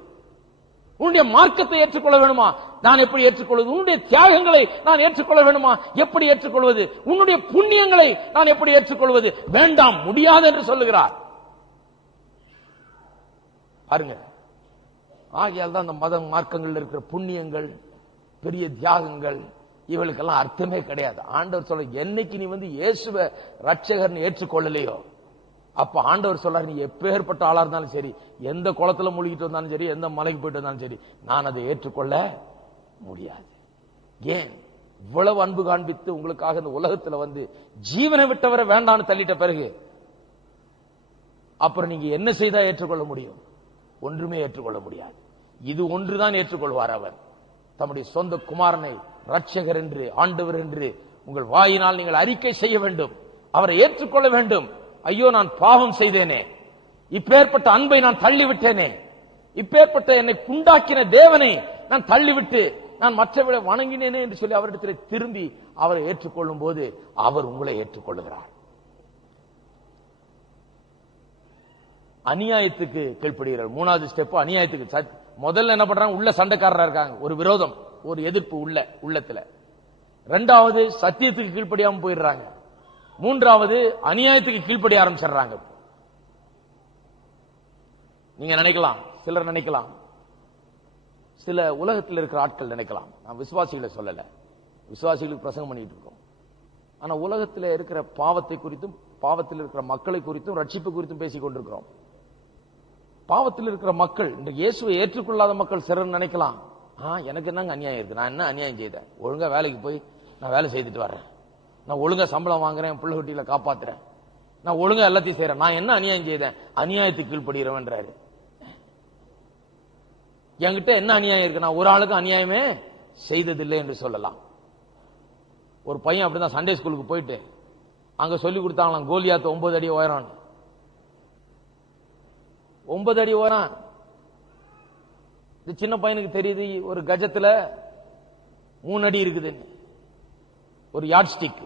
உன்னுடைய மார்க்கத்தை ஏற்றுக்கொள்ள வேணுமா? நான் எப்படி ஏற்றுக்கொள்வது? உன்னுடைய தியாகங்களை நான் ஏற்றுக்கொள்ள வேணுமா? எப்படி ஏற்றுக்கொள்வது? உன்னுடைய புண்ணியங்களை நான் எப்படி ஏற்றுக்கொள்வது? வேண்டாம், முடியாது என்று சொல்லுகிறார். பாருங்க, ஆகையால் தான் அந்த மத மார்க்கங்கள் இருக்கிற புண்ணியங்கள், பெரிய தியாகங்கள், இவளுக்கெல்லாம் அர்த்தமே கிடையாது. ஆண்டவர் சொல்ல, என்னைக்கு நீ வந்து இயேசுவை ரட்சகர்னு ஏற்றுக்கொள்ளலையோ அப்ப ஆண்டவர் சொல்றாரு, நீ எப்பேற்பட்ட ஆளா இருந்தாலும் சரி, எந்த குளத்துல மூழ்கிட்டு வந்தாலும் சரி, எந்த மலைக்கு போயிட்டு வந்தாலும் சரி, நான் அதை ஏற்றுக்கொள்ள முடியாது. ஏன்? இவ்வளவு அன்பு காண்பித்து உங்களுக்காக இந்த உலகத்துல வந்து ஜீவனை விட்டவரை வேண்டான்னு தள்ளிட்ட பிறகு அப்புறம் நீங்க என்ன செய்தா ஏற்றுக்கொள்ள முடியும்? ஒன்றுமே ஏற்றுக்கொள்ள முடியாது. இது ஒன்றுதான் ஏற்றுக்கொள்வார். அவர் தம்முடைய சொந்த குமாரனை ரட்சகர் என்று, ஆண்டவர் என்று உங்கள் வாயினால் நீங்கள் அறிக்கை செய்ய வேண்டும், அவரை ஏற்றுக்கொள்ள வேண்டும். ஐயோ, நான் பாவம் செய்தேனே, இப்பேற்பட்ட அன்பை நான் தள்ளிவிட்டேனே, இப்பேற்பட்ட என்னை உண்டாக்கின தேவனை நான் தள்ளிவிட்டு நான் மற்றவர்களை வணங்கினேனே என்று சொல்லி அவரிடத்தில் திரும்பி அவரை ஏற்றுக்கொள்ளும் போது அவர் உங்களை ஏற்றுக்கொள்ளுகிறார். அநியாயத்துக்கு கீழ்ப்படுகிறார். மூணாவது ஸ்டெப் அநியாயத்துக்கு. முதல்ல என்ன பண்றாங்க, உள்ள சண்டைக்காரரா இருக்காங்க, ஒரு விரோதம், ஒரு எதிர்ப்பு உள்ளத்துல. இரண்டாவது சத்தியத்துக்கு கீழ்ப்படியாம போயிடுறாங்க. மூன்றாவது அநியாயத்துக்கு கீழ்ப்படிய ஆரம்பிச்சிடுறாங்க. நீங்க நினைக்கலாம், சிலர் நினைக்கலாம், சில உலகத்தில் இருக்கிற ஆட்கள் நினைக்கலாம், நான் விசுவாசிகளை சொல்லல, விசுவாசிகளுக்கு பிரசங்கம் பண்ணிட்டு இருக்கோம். ஆனா உலகத்தில் இருக்கிற பாவத்தை குறித்தும் பாவத்தில் இருக்கிற மக்களை குறித்தும் ரட்சிப்பு குறித்தும் பேசிக் கொண்டிருக்கிறோம். பாவத்தில் இருக்கிற மக்கள், இந்த இயேசுவை ஏற்றுக்கொள்ளாத மக்கள் சிலர் நினைக்கலாம், எனக்கு என்னங்க அநியாயம் இருக்கு, நான் என்ன அநியாயம் செய்தேன், ஒழுங்கா வேலைக்கு போய் நான் வேலை செய்துட்டு வர்றேன், நான் ஒழுங்கா சம்பளம் வாங்குறேன், பிள்ளை குட்டியில காப்பாத்துறேன், நான் ஒழுங்கா எல்லாத்தையும் செய்யறேன், நான் என்ன அநியாயம் செய்தேன், அநியாயத்துக்கு கீழ்ப்படுகிறவன்றாரு. என்கிட்ட என்ன அநியாயம் இருக்கு, நான் ஒரு ஆளுக்கு அநியாயமே செய்ததில்லை என்று சொல்லலாம். ஒரு பையன் அப்படிதான் சண்டே ஸ்கூலுக்கு போயிட்டு அங்க சொல்லி கொடுத்தாங்களாம், கோலியாத்து 9 அடி உயரம். 9 அடி உயரம். இது சின்ன பையனுக்கு தெரியுது, ஒரு கஜத்துல 3 அடி இருக்குதுன்னு. ஒரு யார்ட் ஸ்டிக்,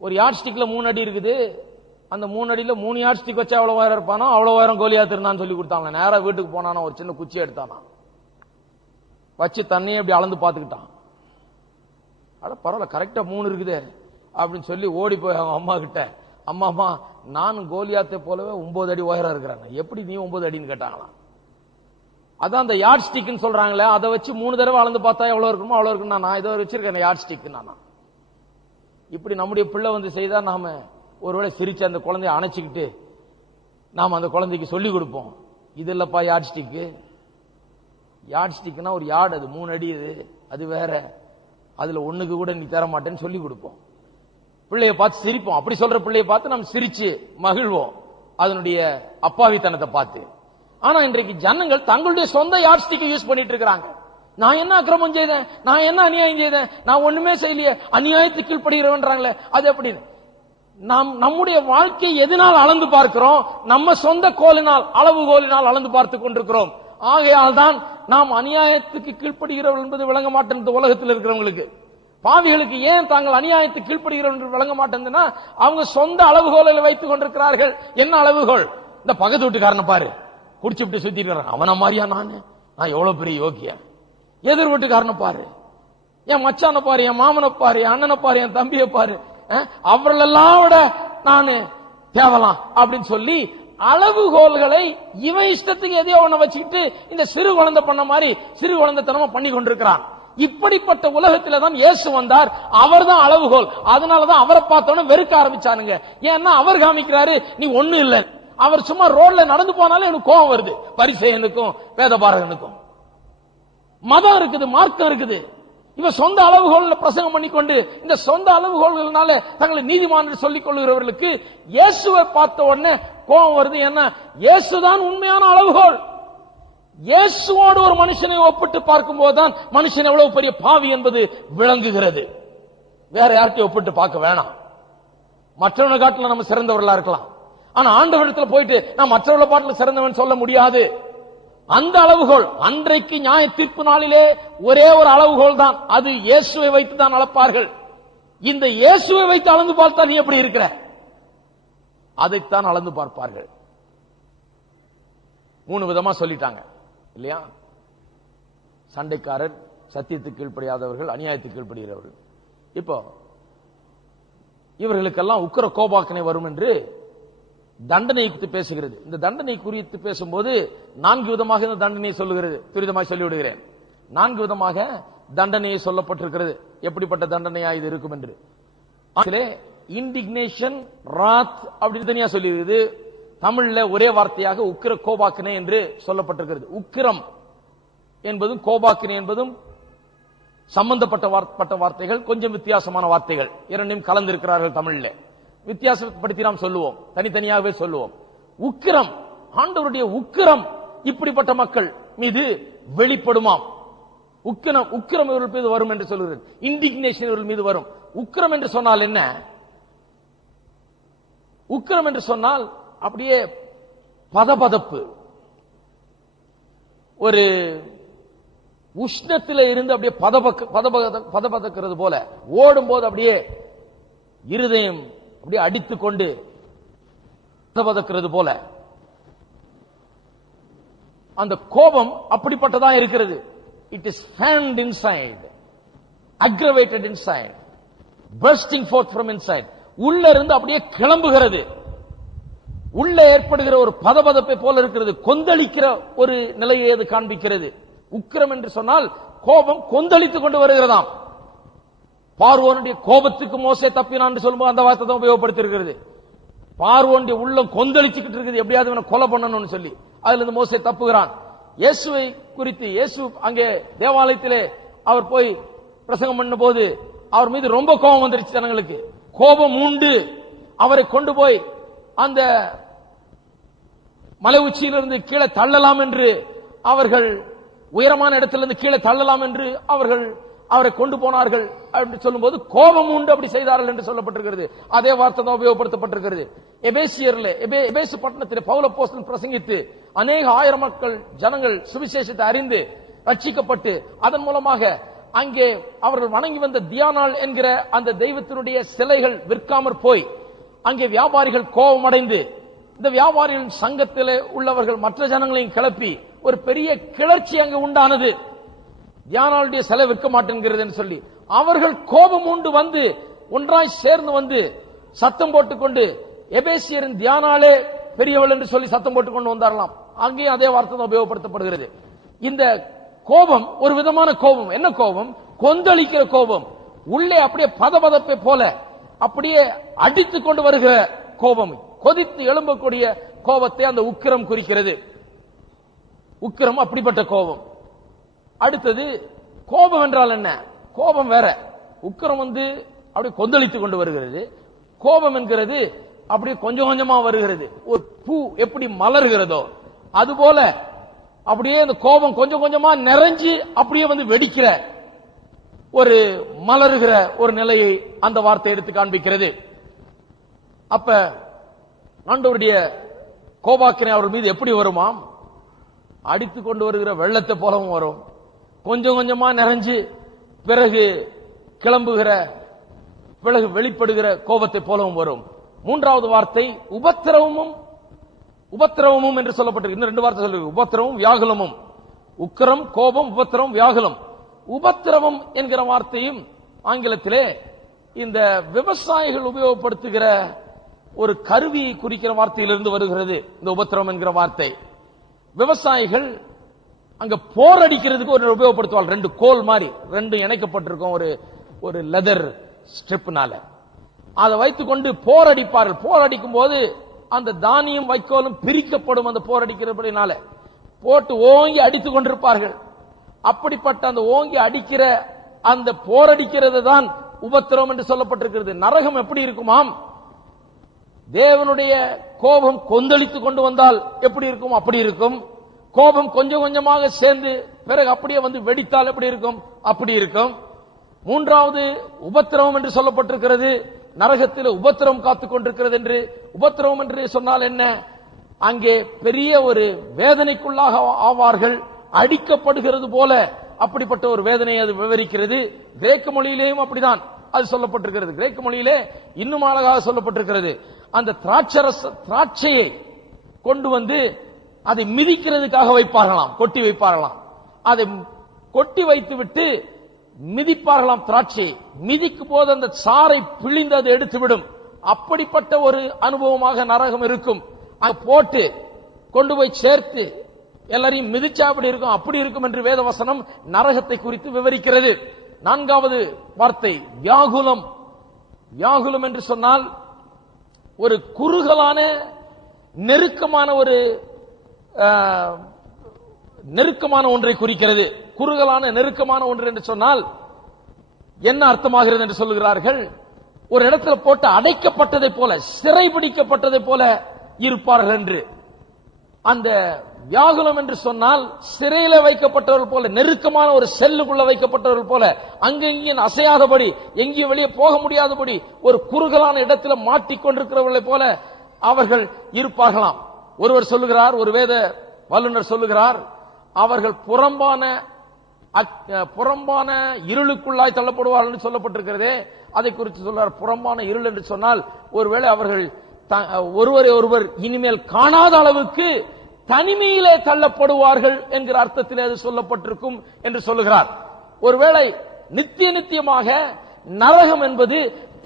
ஒரு யார்ட் ஸ்டிக்ல 3 அடி இருக்குது. அந்த 3 அடியில 3 யார்ட் ஸ்டிக் வச்சா அவ்வளவு உயரம் இருப்பானோ அவ்வளவு உயரம் கோலியாத்து இருந்தான்னு சொல்லி கொடுத்தாங்க. நேரா வீட்டுக்கு போனானா ஒரு சின்ன குச்சி எடுத்தானா, வச்சு தண்ணியை அப்படி அளந்து பாத்துக்கிட்டான். அட பரவாயில்ல, கரெக்டா 3 இருக்குது அப்படின்னு சொல்லி ஓடி போய் அவங்க அம்மா கிட்ட, அம்மா நானும் கோலியாத்தை போலவே 9 அடி உயரம் இருக்கிறாங்க, எப்படி நீ 9 அடின்னு கேட்டாங்களாம். அதான் அந்த யார்ட் ஸ்டிக்னு சொல்றாங்களே, அதை வச்சு 3 தடவை அளந்து பார்த்தா எவ்வளவு இருக்கணுமோ அவ்வளவு இருக்குன்னு நான் இதை வச்சிருக்கேன் யார்ட் ஸ்டிக். இப்படி நம்முடைய பிள்ளை வந்து செய்தா நாம ஒருவேளை சிரிச்சு அந்த குழந்தைய அணைச்சிக்கிட்டு நாம அந்த குழந்தைக்கு சொல்லி கொடுப்போம், இது இல்லப்பா யார்ட் ஸ்டிக். யார்ட் ஸ்டிக்னா ஒரு யார்டு, அது 3 அடி, அது வேற, அதுல ஒண்ணுக்கு கூட நீ தர மாட்டேன்னு சொல்லி கொடுப்போம். பிள்ளைய பார்த்து சிரிப்போம். அப்படி சொல்ற பிள்ளைய பார்த்து நம்ம சிரிச்சு மகிழ்வோம் அதனுடைய அப்பாவித்தனத்தை பார்த்து. ஆனா இன்றைக்கு ஜனங்கள் தங்களுடைய சொந்த யார்ட் ஸ்டிக்கை யூஸ் பண்ணிட்டு இருக்கிறாங்க. நான் என்ன அக்கிரமம் செய்தேன், நான் என்ன அநியாயம் செய்தேன், நான் ஒண்ணுமே செய்யலையே, அநியாயத்துக்கு கீழ்ப்படுகிறவன்றாங்களே, அது எப்படி? நாம் நம்முடைய வாழ்க்கை எதனால் அளந்து பார்க்கிறோம்? நம்ம சொந்த கோலினால், அளவுகோலினால் அளந்து பார்த்துக் கொண்டிருக்கிறோம். ஆகையால் தான் நாம் அநியாயத்துக்கு கீழ்ப்படுகிறவர்கள் என்பது விளங்க மாட்டேன். இந்த உலகத்தில் இருக்கிறவங்களுக்கு, பாவிகளுக்கு ஏன் தாங்கள் அநியாயத்துக்கு கீழ்ப்படுகிறவர்கள் என்று விளங்க மாட்டேன்னா, அவங்க சொந்த அளவுகோலை வைத்துக் கொண்டிருக்கிறார்கள். என்ன அளவுகோல்? இந்த பக்கத்து வீட்டுக்காரனை பாரு, குடிச்சுட்டு சுத்திட்டு இருக்கான், அவன மாதிரியா நான் எவ்வளவு பெரிய யோகிய. எதிர் வீட்டுக்காரனை பாரு, என் மச்சான பாரு, என் மாமனை பாரு, என் அண்ணனை பாரு, என் தம்பியை பாரு, அவர்களெல்லாம் விட நான் தேவலாம் அப்படின்னு சொல்லி அளவுகோல்களை இவன் இஷ்டத்துக்கு எதையோ ஒண்ண வச்சுக்கிட்டு இந்த சிறு குழந்தை பண்ண மாதிரி சிறு குழந்தைத்தனமா பண்ணி கொண்டிருக்கிறான். இப்படிப்பட்ட உலகத்தில தான் இயேசு வந்தார். அவர் தான் அளவுகோல். அதனாலதான் அவரை பார்த்தோன்னு வெறுக்க ஆரம்பிச்சானுங்க. ஏன்னா அவர் காமிக்கிறாரு நீ ஒண்ணு இல்லை. அவர் சும்மா ரோட்ல நடந்து போனாலும் எனக்கு கோபம் வருது. பரிசேயனுக்கும் வேதபாரகனுக்கும் மதம் இருக்குது, மார்க்கம் இருக்குது. இவன் சொந்த அளவுகோல் பிரசங்கம் பண்ணிக்கொண்டு இந்த சொந்த அளவுகோல்கள்னால தங்களை நீதிமான் சொல்லிக் கொள்கிறவர்களுக்கு இயேசுவை பார்த்த உடனே கோபம் வருது. என்ன? இயேசுதான் உண்மையான அளவுகோல். இயேசுவோடு ஒரு மனுஷனை ஒப்பிட்டு பார்க்கும் போதுதான் மனுஷன் எவ்வளவு பெரிய பாவி என்பது விளங்குகிறது. வேற யார்கிட்டையும் ஒப்பிட்டு பார்க்க வேணாம். மற்றவனை காட்டில நம்ம சிறந்தவர்களா இருக்கலாம், ஆனா ஆண்டவரிடத்துல போயிட்டு நான் மற்றவர்களை பாட்டில் சிறந்தவன் சொல்ல முடியாது. அந்த அளவுகோல் அன்றைக்கு நியாய தீர்ப்பு நாளிலே ஒரே ஒரு அளவுகோல் தான், அது இயேசுவை வைத்து தான் அளப்பார்கள். இந்த இயேசுவை வைத்து அளந்து பார்த்தா நீ எப்படி இருக்கிற, அதைத்தான் அளந்து பார்ப்பார்கள். 3 விதமா சொல்லிட்டாங்க இல்லையா? சண்டைக்காரர், சத்தியத்துக்கு கீழ்ப்படியாதவர்கள், அநியாயத்துக்கு கீழ்ப்படுகிறவர்கள். இப்போ இவர்களுக்கெல்லாம் உக்கிர கோபாக்கனை வரும் என்று தண்டனை குறித்து பேசுகிறது. இந்த தண்டனை குறித்து பேசும்போது 4 விதமாக இந்த தண்டனையை சொல்லுகிறது. துரிதமாக சொல்லிவிடுகிறேன். 4 விதமாக தண்டனையை சொல்லப்பட்டிருக்கிறது. எப்படிப்பட்ட தண்டனையா இது இருக்கும் என்று. இண்டிக்னேஷன், ராத் அப்படின்னு தனியா சொல்லியிருக்குது. தமிழ்ல ஒரே வார்த்தையாக உக்கிர கோபாக்கினை என்று சொல்லப்பட்டிருக்கிறது. உக்கிரம் என்பதும் கோபாக்கினை என்பதும் சம்பந்தப்பட்ட வார்த்தைகள், கொஞ்சம் வித்தியாசமான வார்த்தைகள். இரண்டையும் கலந்திருக்கிறார்கள் தமிழ்ல. வித்தியாசப்படுத்தி நாம் சொல்லுவோம், தனித்தனியாகவே சொல்லுவோம். உக்கிரம், ஆண்டவருடைய உக்கிரம் இப்படிப்பட்ட மக்கள் மீது வெளிப்படுமாம். உக்கிரம் இவர்கள் மீது வரும் என்று சொல்லுகிறது. இண்டிக்னேஷன் இவர்கள் மீது வரும். உக்கிரம் என்று சொன்னால் என்ன? உக்கிரம் என்று சொன்னால் அப்படியே பதபதப்பு, ஒரு உஷ்ணத்தில இருந்து அப்படியே பதபதக்கிறது போல, ஓடும் போது அப்படியே இருதயம் அப்படியே அடித்துக் கொண்டு பதபதக்கிறது போல அந்த கோபம் அப்படிப்பட்டதா இருக்கிறது. It is pant inside, aggravated inside, bursting fourth from inside. உள்ள இருந்து அப்படியே கிளம்புகிறது. உள்ள ஏற்படுகிற ஒரு பதபதப்பை போல இருக்கிறது. கொந்தளிக்கிற ஒரு நிலையை அது காண்பிக்கிறது. உக்கிரம் என்று சொன்னால் கோபம் கொந்தளித்துக் கொண்டு வருகிறதாம். பார்வோனுடைய கோபத்துக்கு மோசே தப்பினான் என்று சொல்லும்போது அந்த வார்த்தை தான் உபயோகப்படுத்திருக்கிறது. பார்வோனுடைய உள்ளம் கொந்தளிச்சுக்கிட்டு இருக்குது, எப்படியாவது இவனை கொலை பண்ணணும்னு சொல்லி. அதுல இருந்து மோசே தப்புகிறான். இயேசுவை குறித்து, இயேசு அங்கே தேவாலயத்திலே அவர் போய் பிரசங்கம் பண்ண போது அவர் மீது ரொம்ப கோபம் வந்துருச்சு ஜனங்களுக்கு. கோபம் உண்டு. அவரை கொண்டு போய் அந்த மலை உச்சியிலிருந்து கீழே தள்ளலாம் என்று, அவர்கள் உயரமான இடத்திலிருந்து கீழே தள்ளலாம் என்று அவர்கள் அவரை கொண்டு போனார்கள் என்று சொல்லும்போது கோபம் உண்டு அப்படி செய்தார்கள் என்று சொல்லப்பட்டிருக்கிறது. அதே வார்த்தை தான் உபயோகப்படுத்தப்பட்டிருக்கிறது. எபேசு பட்டணத்திலே பவுல் அப்போஸ்தலன் பிரசங்கித்து அநேக ஆயிரம் மக்கள் ஜனங்கள் சுவிசேஷத்தை அறிந்து ரட்சிக்கப்பட்டு அதன் மூலமாக அங்கே அவர்கள் வணங்கி வந்த தியானாள் என்கிற அந்த தெய்வத்தினுடைய சிலைகள் விற்காமற் போய் அங்கே வியாபாரிகள் கோபம் அடைந்து இந்த வியாபாரிகளின் சங்கத்திலே உள்ளவர்கள் மற்ற ஜனங்களையும் கிளப்பி ஒரு பெரிய கிளர்ச்சி அங்கு உண்டானது. தியானாளுடைய சிலை விற்க மாட்டேங்கிறது என்று சொல்லி அவர்கள் கோபம் உண்டு வந்து ஒன்றாய் சேர்ந்து வந்து சத்தம் போட்டுக்கொண்டு எபேசியரின் தியானாளே பெரியவள் என்று சொல்லி சத்தம் போட்டுக்கொண்டு வந்தாரலாம். அங்கேயும் அதே வார்த்தை தான் உபயோகப்படுத்தப்படுகிறது. இந்த கோபம் ஒரு விதமான கோபம். என்ன கோபம்? கொந்தளிக்கிற கோபம். உள்ளே அப்படியே பதபதப்பை போல அப்படியே அடித்துக் கொண்டு வருகிற கோபம், கொதித்து எழும்பக்கூடிய கோபத்தை அந்த உக்கிரம் குறிக்கிறது. உக்கிரம் அப்படிப்பட்ட கோபம். அடுத்தது கோபம் என்றால் என்ன? கோபம் வேற, உக்கிரம் அப்படி கொந்தளித்துக் கொண்டு வருகிறது. கோபம் என்கிறது அப்படியே கொஞ்சம் கொஞ்சமா வருகிறது. ஒரு பூ எப்படி மலர்கிறதோ அதுபோல அப்படியே அந்த கோபம் கொஞ்சம் கொஞ்சமா நிறைஞ்சி அப்படியே வெடிக்கிற ஒரு மலருகிற ஒரு நிலையை அந்த வார்த்தை எடுத்து காண்பிக்கிறது. அப்ப ஆண்டவருடைய கோபாக்கினை அவர் மீது எப்படி வருமாம்? அடித்துக் கொண்டு வருகிற வெள்ளத்தை போலவும் வரும். கொஞ்சம் கொஞ்சமா நிறைஞ்சு பிறகு கிளம்புகிற, பிறகு வெளிப்படுகிற கோபத்தை போலவும் வரும். மூன்றாவது வார்த்தை உபத்திரவமும். உபத்திரவமும் என்று சொல்லப்பட்டிருக்கு. இன்னும் ரெண்டு வார்த்தை சொல்லுங்க, உபத்திரவம் வியாகுலமும். உக்கிரம், கோபம், உபத்திரவம், வியாகுலம். உபத்திரவம் என்கிற வார்த்தையும் ஆங்கிலத்திலே இந்த விவசாயிகள் உபயோகப்படுத்துகிற ஒரு கருவியை குறிக்கிற வார்த்தையிலிருந்து வருகிறது. இந்த உபத்திரவம் என்கிற வார்த்தை விவசாயிகள் அங்க போர் அடிக்கிறதுக்கு ஒரு உபயோகப்படுத்துவாள். ரெண்டு கோல் மாதிரி ரெண்டு இணைக்கப்பட்டிருக்கும் ஒரு லெதர் ஸ்ட்ரிப்னால அதை வைத்துக் கொண்டு போர் அடிப்பார்கள். போர் அடிக்கும் போது அந்த தானியம் வைக்கோலும் பிரிக்கப்படும். அந்த போர் அடிக்கிறபடினால போட்டு ஓங்கி அடித்துக் கொண்டிருப்பார்கள். அப்படிப்பட்ட அந்த ஓங்கி அடிக்கிற அந்த போர் அடிக்கிறது தான் உபத்திரவம் என்று சொல்லப்பட்டிருக்கிறது. நரகம் எப்படி இருக்குமாம்? தேவனுடைய கோபம் கொந்தளித்துக் கொண்டு வந்தால் எப்படி இருக்கும்? அப்படி இருக்கும். கோபம் கொஞ்சம் கொஞ்சமாக சேர்ந்து பிறகு அப்படியே வெடித்தால் எப்படி இருக்கும்? அப்படி இருக்கும். மூன்றாவது உபத்திரவம் என்று சொல்லப்பட்டிருக்கிறது. நரகத்தில் உபத்திரவம் காத்துக் கொண்டிருக்கிறது என்று. உபத்திரவம் என்று சொன்னால் என்ன? அங்கே பெரிய ஒரு வேதனைக்குள்ளாக ஆவார்கள், அடிக்கப்படுகிறது போல அப்படிப்பட்ட ஒரு வேதனையை அது விவரிக்கிறது. கிரேக்க மொழியிலேயும் அப்படிதான் அது சொல்லப்பட்டிருக்கிறது. கிரேக்க மொழியிலே இன்னும் அழகாக சொல்லப்பட்டிருக்கிறது. அந்த திராட்சையை கொண்டு அதை மிதிக்கிறதுக்காக வைப்பார்களாம், கொட்டி வைப்பார்களாம். அதை கொட்டி வைத்து விட்டு மிதிப்பார்களாம். திராட்சையை மிதிக்கும் போது அந்த சாறை பிழிந்து அதை எடுத்துவிடும். அப்படிப்பட்ட ஒரு அனுபவமாக நரகம் இருக்கும். அங்க போட்டு கொண்டு போய் சேர்த்து எல்லாரையும் மிதிச்சா அப்படி இருக்கும், அப்படி இருக்கும் என்று வேதவசனம் நரகத்தை குறித்து விவரிக்கிறது. நான்காவது வார்த்தை வியாகுலம். வியாகுலம் என்று சொன்னால் ஒரு குறுகலான நெருக்கமான ஒன்றை குறிக்கிறது. குறுகலான நெருக்கமான ஒன்று என்று சொன்னால் என்ன அர்த்தமாகிறது என்று சொல்லுகிறார்கள்? ஒரு இடத்துல போட்டு அடைக்கப்பட்டதை போல, சிறைபிடிக்கப்பட்டதை போல இருப்பார்கள் என்று. அந்த வியாகுலம் என்று சொன்னால் சிறையில வைக்கப்பட்டவர்கள் போல, நெருக்கமான ஒரு செல்லுக்குள்ள வைக்கப்பட்டவர்கள் போல, அங்கெங்கேயும் அசையாதபடி, எங்கேயும் வெளியே போக முடியாதபடி ஒரு குறுகலான இடத்துல மாட்டிக்கொண்டிருக்கிறவர்களை போல அவர்கள் இருப்பார்களாம். ஒருவர் சொல்லுகிறார், ஒரு வேத வல்லுநர் சொல்லுகிறார், அவர்கள் புறம்பான இருளுக்குள்ளாய் தள்ளப்படுவார்கள் என்று சொல்லப்பட்டிருக்கிறதே, அதை குறித்து சொல்றார். புறம்பான இருள் என்று சொன்னால் ஒருவேளை அவர்கள் ஒருவரை ஒருவர் இனிமேல் காணாத அளவுக்கு தனிமையிலே தள்ளப்படுவார்கள் என்கிற அர்த்தத்திலே அது சொல்லப்பட்டிருக்கும் என்று சொல்லுகிறார். ஒருவேளை நித்தியமாக நரகம் என்பது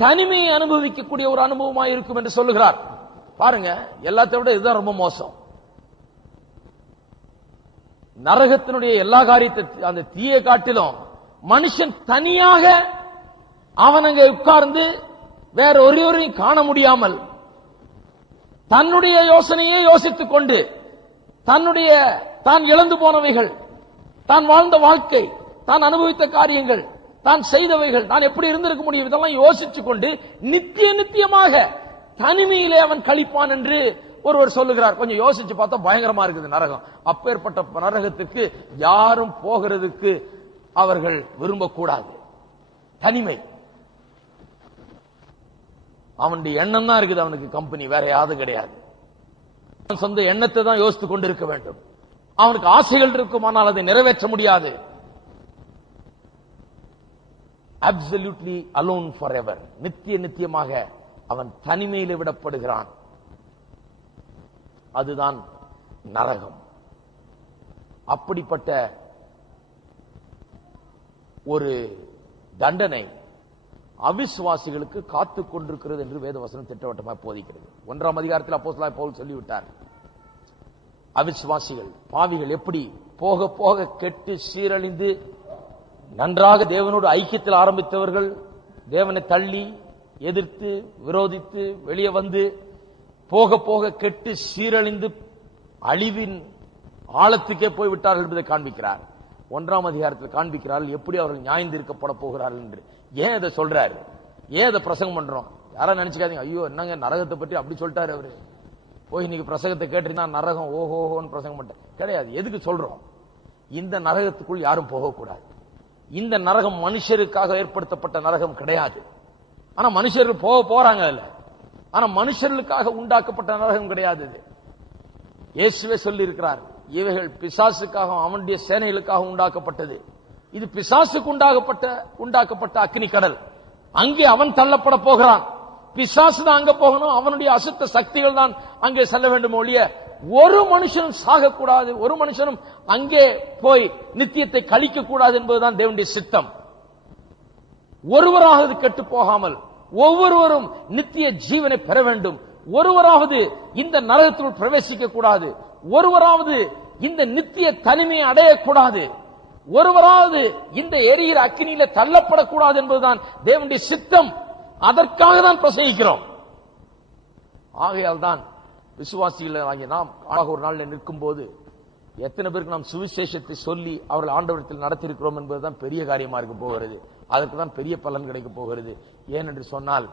தனிமையை அனுபவிக்கக்கூடிய ஒரு அனுபவமாக இருக்கும் என்று சொல்லுகிறார். பாருங்க, எல்லாத்தை விட இதுதான் ரொம்ப மோசம். நரகத்தினுடைய எல்லா காரியத்தை, அந்த தீய காட்டிலும் மனுஷன் தனியாக அவன் அங்கே உட்கார்ந்து வேற ஒருவரையும் காண முடியாமல் தன்னுடைய யோசனையே யோசித்துக் கொண்டு தான் இழந்து போனவைகள், தான் வாழ்ந்த வாழ்க்கை, தான் அனுபவித்த காரியங்கள், தான் செய்தவைகள், நான் எப்படி இருந்திருக்க முடியும், இதெல்லாம் யோசித்துக் கொண்டு நித்தியமாக தனிமையிலே அவன் கழிப்பான் என்று ஒருவர் சொல்லுகிறார். கொஞ்சம் யோசிச்சு பார்த்தா பயங்கரமா இருக்குது நரகம். அப்பேற்பட்ட நரகத்துக்கு யாரும் போகிறதுக்கு அவர்கள் விரும்பக்கூடாது. தனிமை. அவனுடைய எண்ணம் தான் இருக்குது, அவனுக்கு கம்பெனி வேற யாரும் கிடையாது. சொந்த எண்ணத்தை தான் யோசித்துக் கொண்டிருக்க வேண்டும். அவனுக்கு ஆசைகள் இருக்கும், ஆனால் அதை நிறைவேற்ற முடியாது. Absolutely alone for ever. நித்தியமாக அவன் தனிமையில் விடப்படுகிறான். அதுதான் நரகம். அப்படிப்பட்ட ஒரு தண்டனை அவிசுவாசிகளுக்கு காத்துக் கொண்டிருக்கிறது என்று வேதவசனம் திட்டவட்டமாக போதிக்கிறது. 1ஆம் அதிகாரத்தில் அப்போஸ்தலனாகிய பவுல் சொல்லிவிட்டார், அவிசுவாசிகள், பாவிகள் எப்படி போக போக கெட்டு சீரழிந்து, நன்றாக தேவனோடு ஐக்கியத்தில் ஆரம்பித்தவர்கள் தேவனை தள்ளி எதிர்த்து விரோதித்து வெளியே வந்து போக போக கெட்டு சீரழிந்து அழிவின் ஆழத்துக்கே போய்விட்டார்கள் என்பதை காண்பிக்கிறார். 1ஆம் அதிகாரத்தில் காண்பிக்கிறார்கள் எப்படி அவர்கள் நியாயந்தீர்க்கப்பட போகிறார்கள் என்று. ஏன் இதை சொல்றாரு, ஏன் இதை பிரசங்கம் பண்றோம்? யாரும் நினைச்சுக்காதீங்க, ஐயோ என்னங்க நரகத்தை பற்றி அப்படி சொல்லிட்டாரு அவரு, போய் இன்னைக்கு பிரசங்கத்தை கேட்டீங்கன்னா நரகம் ஓஹோன்னு பிரசங்கம் பண்ணிட்டேன். கிடையாது. எதுக்கு சொல்றோம்? இந்த நரகத்துக்குள் யாரும் போகக்கூடாது. இந்த நரகம் மனுஷருக்காக ஏற்படுத்தப்பட்ட நரகம் கிடையாது. ஆனா மனுஷர்கள் போறாங்க அதுல. ஆனா மனுஷர்களுக்காக உண்டாக்கப்பட்ட நரகம் கிடையாது. இது இயேசுவே சொல்லி இருக்கிறார், இவைகள் பிசாசுக்காக அவனுடைய சேனைகளுக்காக உண்டாக்கப்பட்டது. இது பிசாசுக்கு உண்டாக்கப்பட்ட அக்னி கடல். அங்கே அவன் தள்ளப்பட போகிறான். பிசாசு தான் அங்க போகணும், அவனுடைய அசுத்த சக்திகள் தான் அங்கே செல்ல வேண்டும் ஒழிய ஒரு மனுஷனும் சாகக்கூடாது, ஒரு மனுஷனும் அங்கே போய் நித்தியத்தை கழிக்க கூடாது என்பதுதான் தேவனுடைய சித்தம். ஒருவராவது கெட்டு போகாமல் ஒவ்வொருவரும் நித்திய ஜீவனை பெற வேண்டும். ஒருவராவது இந்த நரகத்திற்குள் பிரவேசிக்க கூடாது. ஒருவராவது இந்த நித்திய தனிமையை அடையக்கூடாது. ஒருவராவது இந்த எரிகிற அக்கினியில தள்ளப்படக்கூடாது என்பதுதான் தேவனுடைய சித்தம். அதற்காக தான் பிரசங்கிக்கிறோம். ஆகையால் தான் விசுவாசிகள் ஆகிய நாம் ஒரு நாளில் நிற்கும் போது எத்தனை பேருக்கு நாம் சுவிசேஷத்தை சொல்லி அவர்கள் ஆண்டவரத்தில் நடத்திருக்கிறோம் என்பதுதான் பெரிய காரியமா இருக்க போகிறது. அதற்கு தான் பெரிய பலன் கிடைக்க போகிறது. ஏனென்று சொன்னால்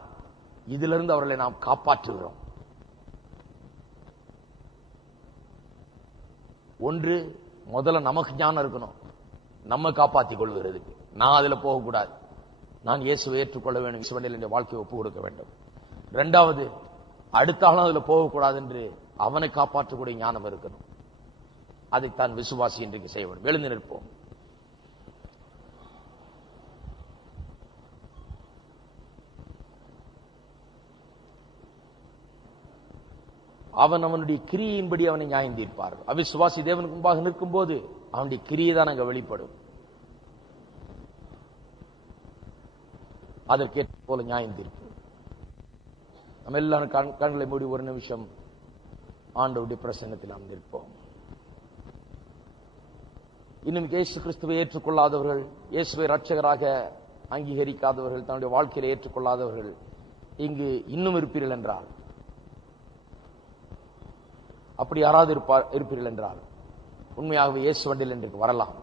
இதிலிருந்து அவர்களை நாம் காப்பாற்றுகிறோம். ஒன்று, முதல்ல நமக்கு ஞானம் இருக்கணும், நம்ம காப்பாற்றிக் கொள்வதற்கு. நான் அதுல போகக்கூடாது, நான் இயேசுவை ஏற்றுக்கொள்ள வேண்டும், இயேசுவண்டில் வாழ்க்கையை ஒப்பு கொடுக்க வேண்டும். இரண்டாவது, அடுத்த ஆளும் அதுல போகக்கூடாது என்று அவனை காப்பாற்றக்கூடிய ஞானம் இருக்கணும். அதைத்தான் விசுவாசி இன்றைக்கு செய்ய வேண்டும். எழுந்து நிற்போம். அவன் அவனுடைய கிரியின்படி அவனை நியாயம் தீர்ப்பார். அவிசுவாசி தேவனுக்கு முன்பாக நிற்கும் போது அவனுடைய கிரியை தான் அங்க வெளிப்படும். அதற்கேற்ற போல நியாயம் தீர்ப்பு. நம்ம எல்லாரும் கண்களை மூடி ஒரு நிமிஷம் ஆண்டவருடைய பிரசன்னத்தில் நாம் நிற்போம். இன்னும் இயேசு கிறிஸ்துவை ஏற்றுக்கொள்ளாதவர்கள், இயேசுவை ரட்சகராக அங்கீகரிக்காதவர்கள், தன்னுடைய வாழ்க்கையில ஏற்றுக்கொள்ளாதவர்கள் இங்கு இன்னும் இருப்பீர்கள் என்றால், அப்படி யாராவது இருப்பீர்கள் என்றால் உண்மையாகவே இயேசு வண்டியில் இன்றைக்கு வரலாம்.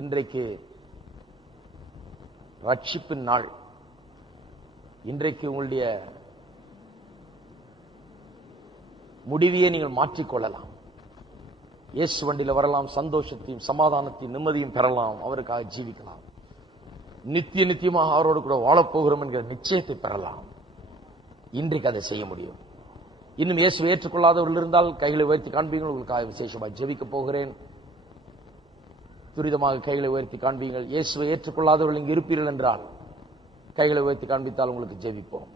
இன்றைக்கு ரட்சிப்பின் நாள். இன்றைக்கு உங்களுடைய முடிவையே நீங்கள் மாற்றிக்கொள்ளலாம். இயேசு வண்டியில் வரலாம். சந்தோஷத்தையும் சமாதானத்தையும் நிம்மதியும் பெறலாம். அவருக்காக ஜீவிக்கலாம். நித்தியமாக அவரோடு கூட வாழப்போகிறோம் என்கிற நிச்சயத்தை பெறலாம். இன்றைக்கு அதை செய்ய முடியும். இன்னும் இயேசுவை ஏற்றுக்கொள்ளாதவர்கள் இருந்தால் கைகளை உயர்த்தி காண்பீங்கள். உங்களுக்காக விசேஷமாய் ஜெபிக்க போகிறேன். துரிதமாக கைகளை உயர்த்தி காண்பீங்கள். இயேசுவை ஏற்றுக்கொள்ளாதவர்கள் இங்கு இருப்பீர்கள் என்றால் கைகளை உயர்த்தி காண்பித்தால் உங்களுக்கு ஜெபிப்போம்.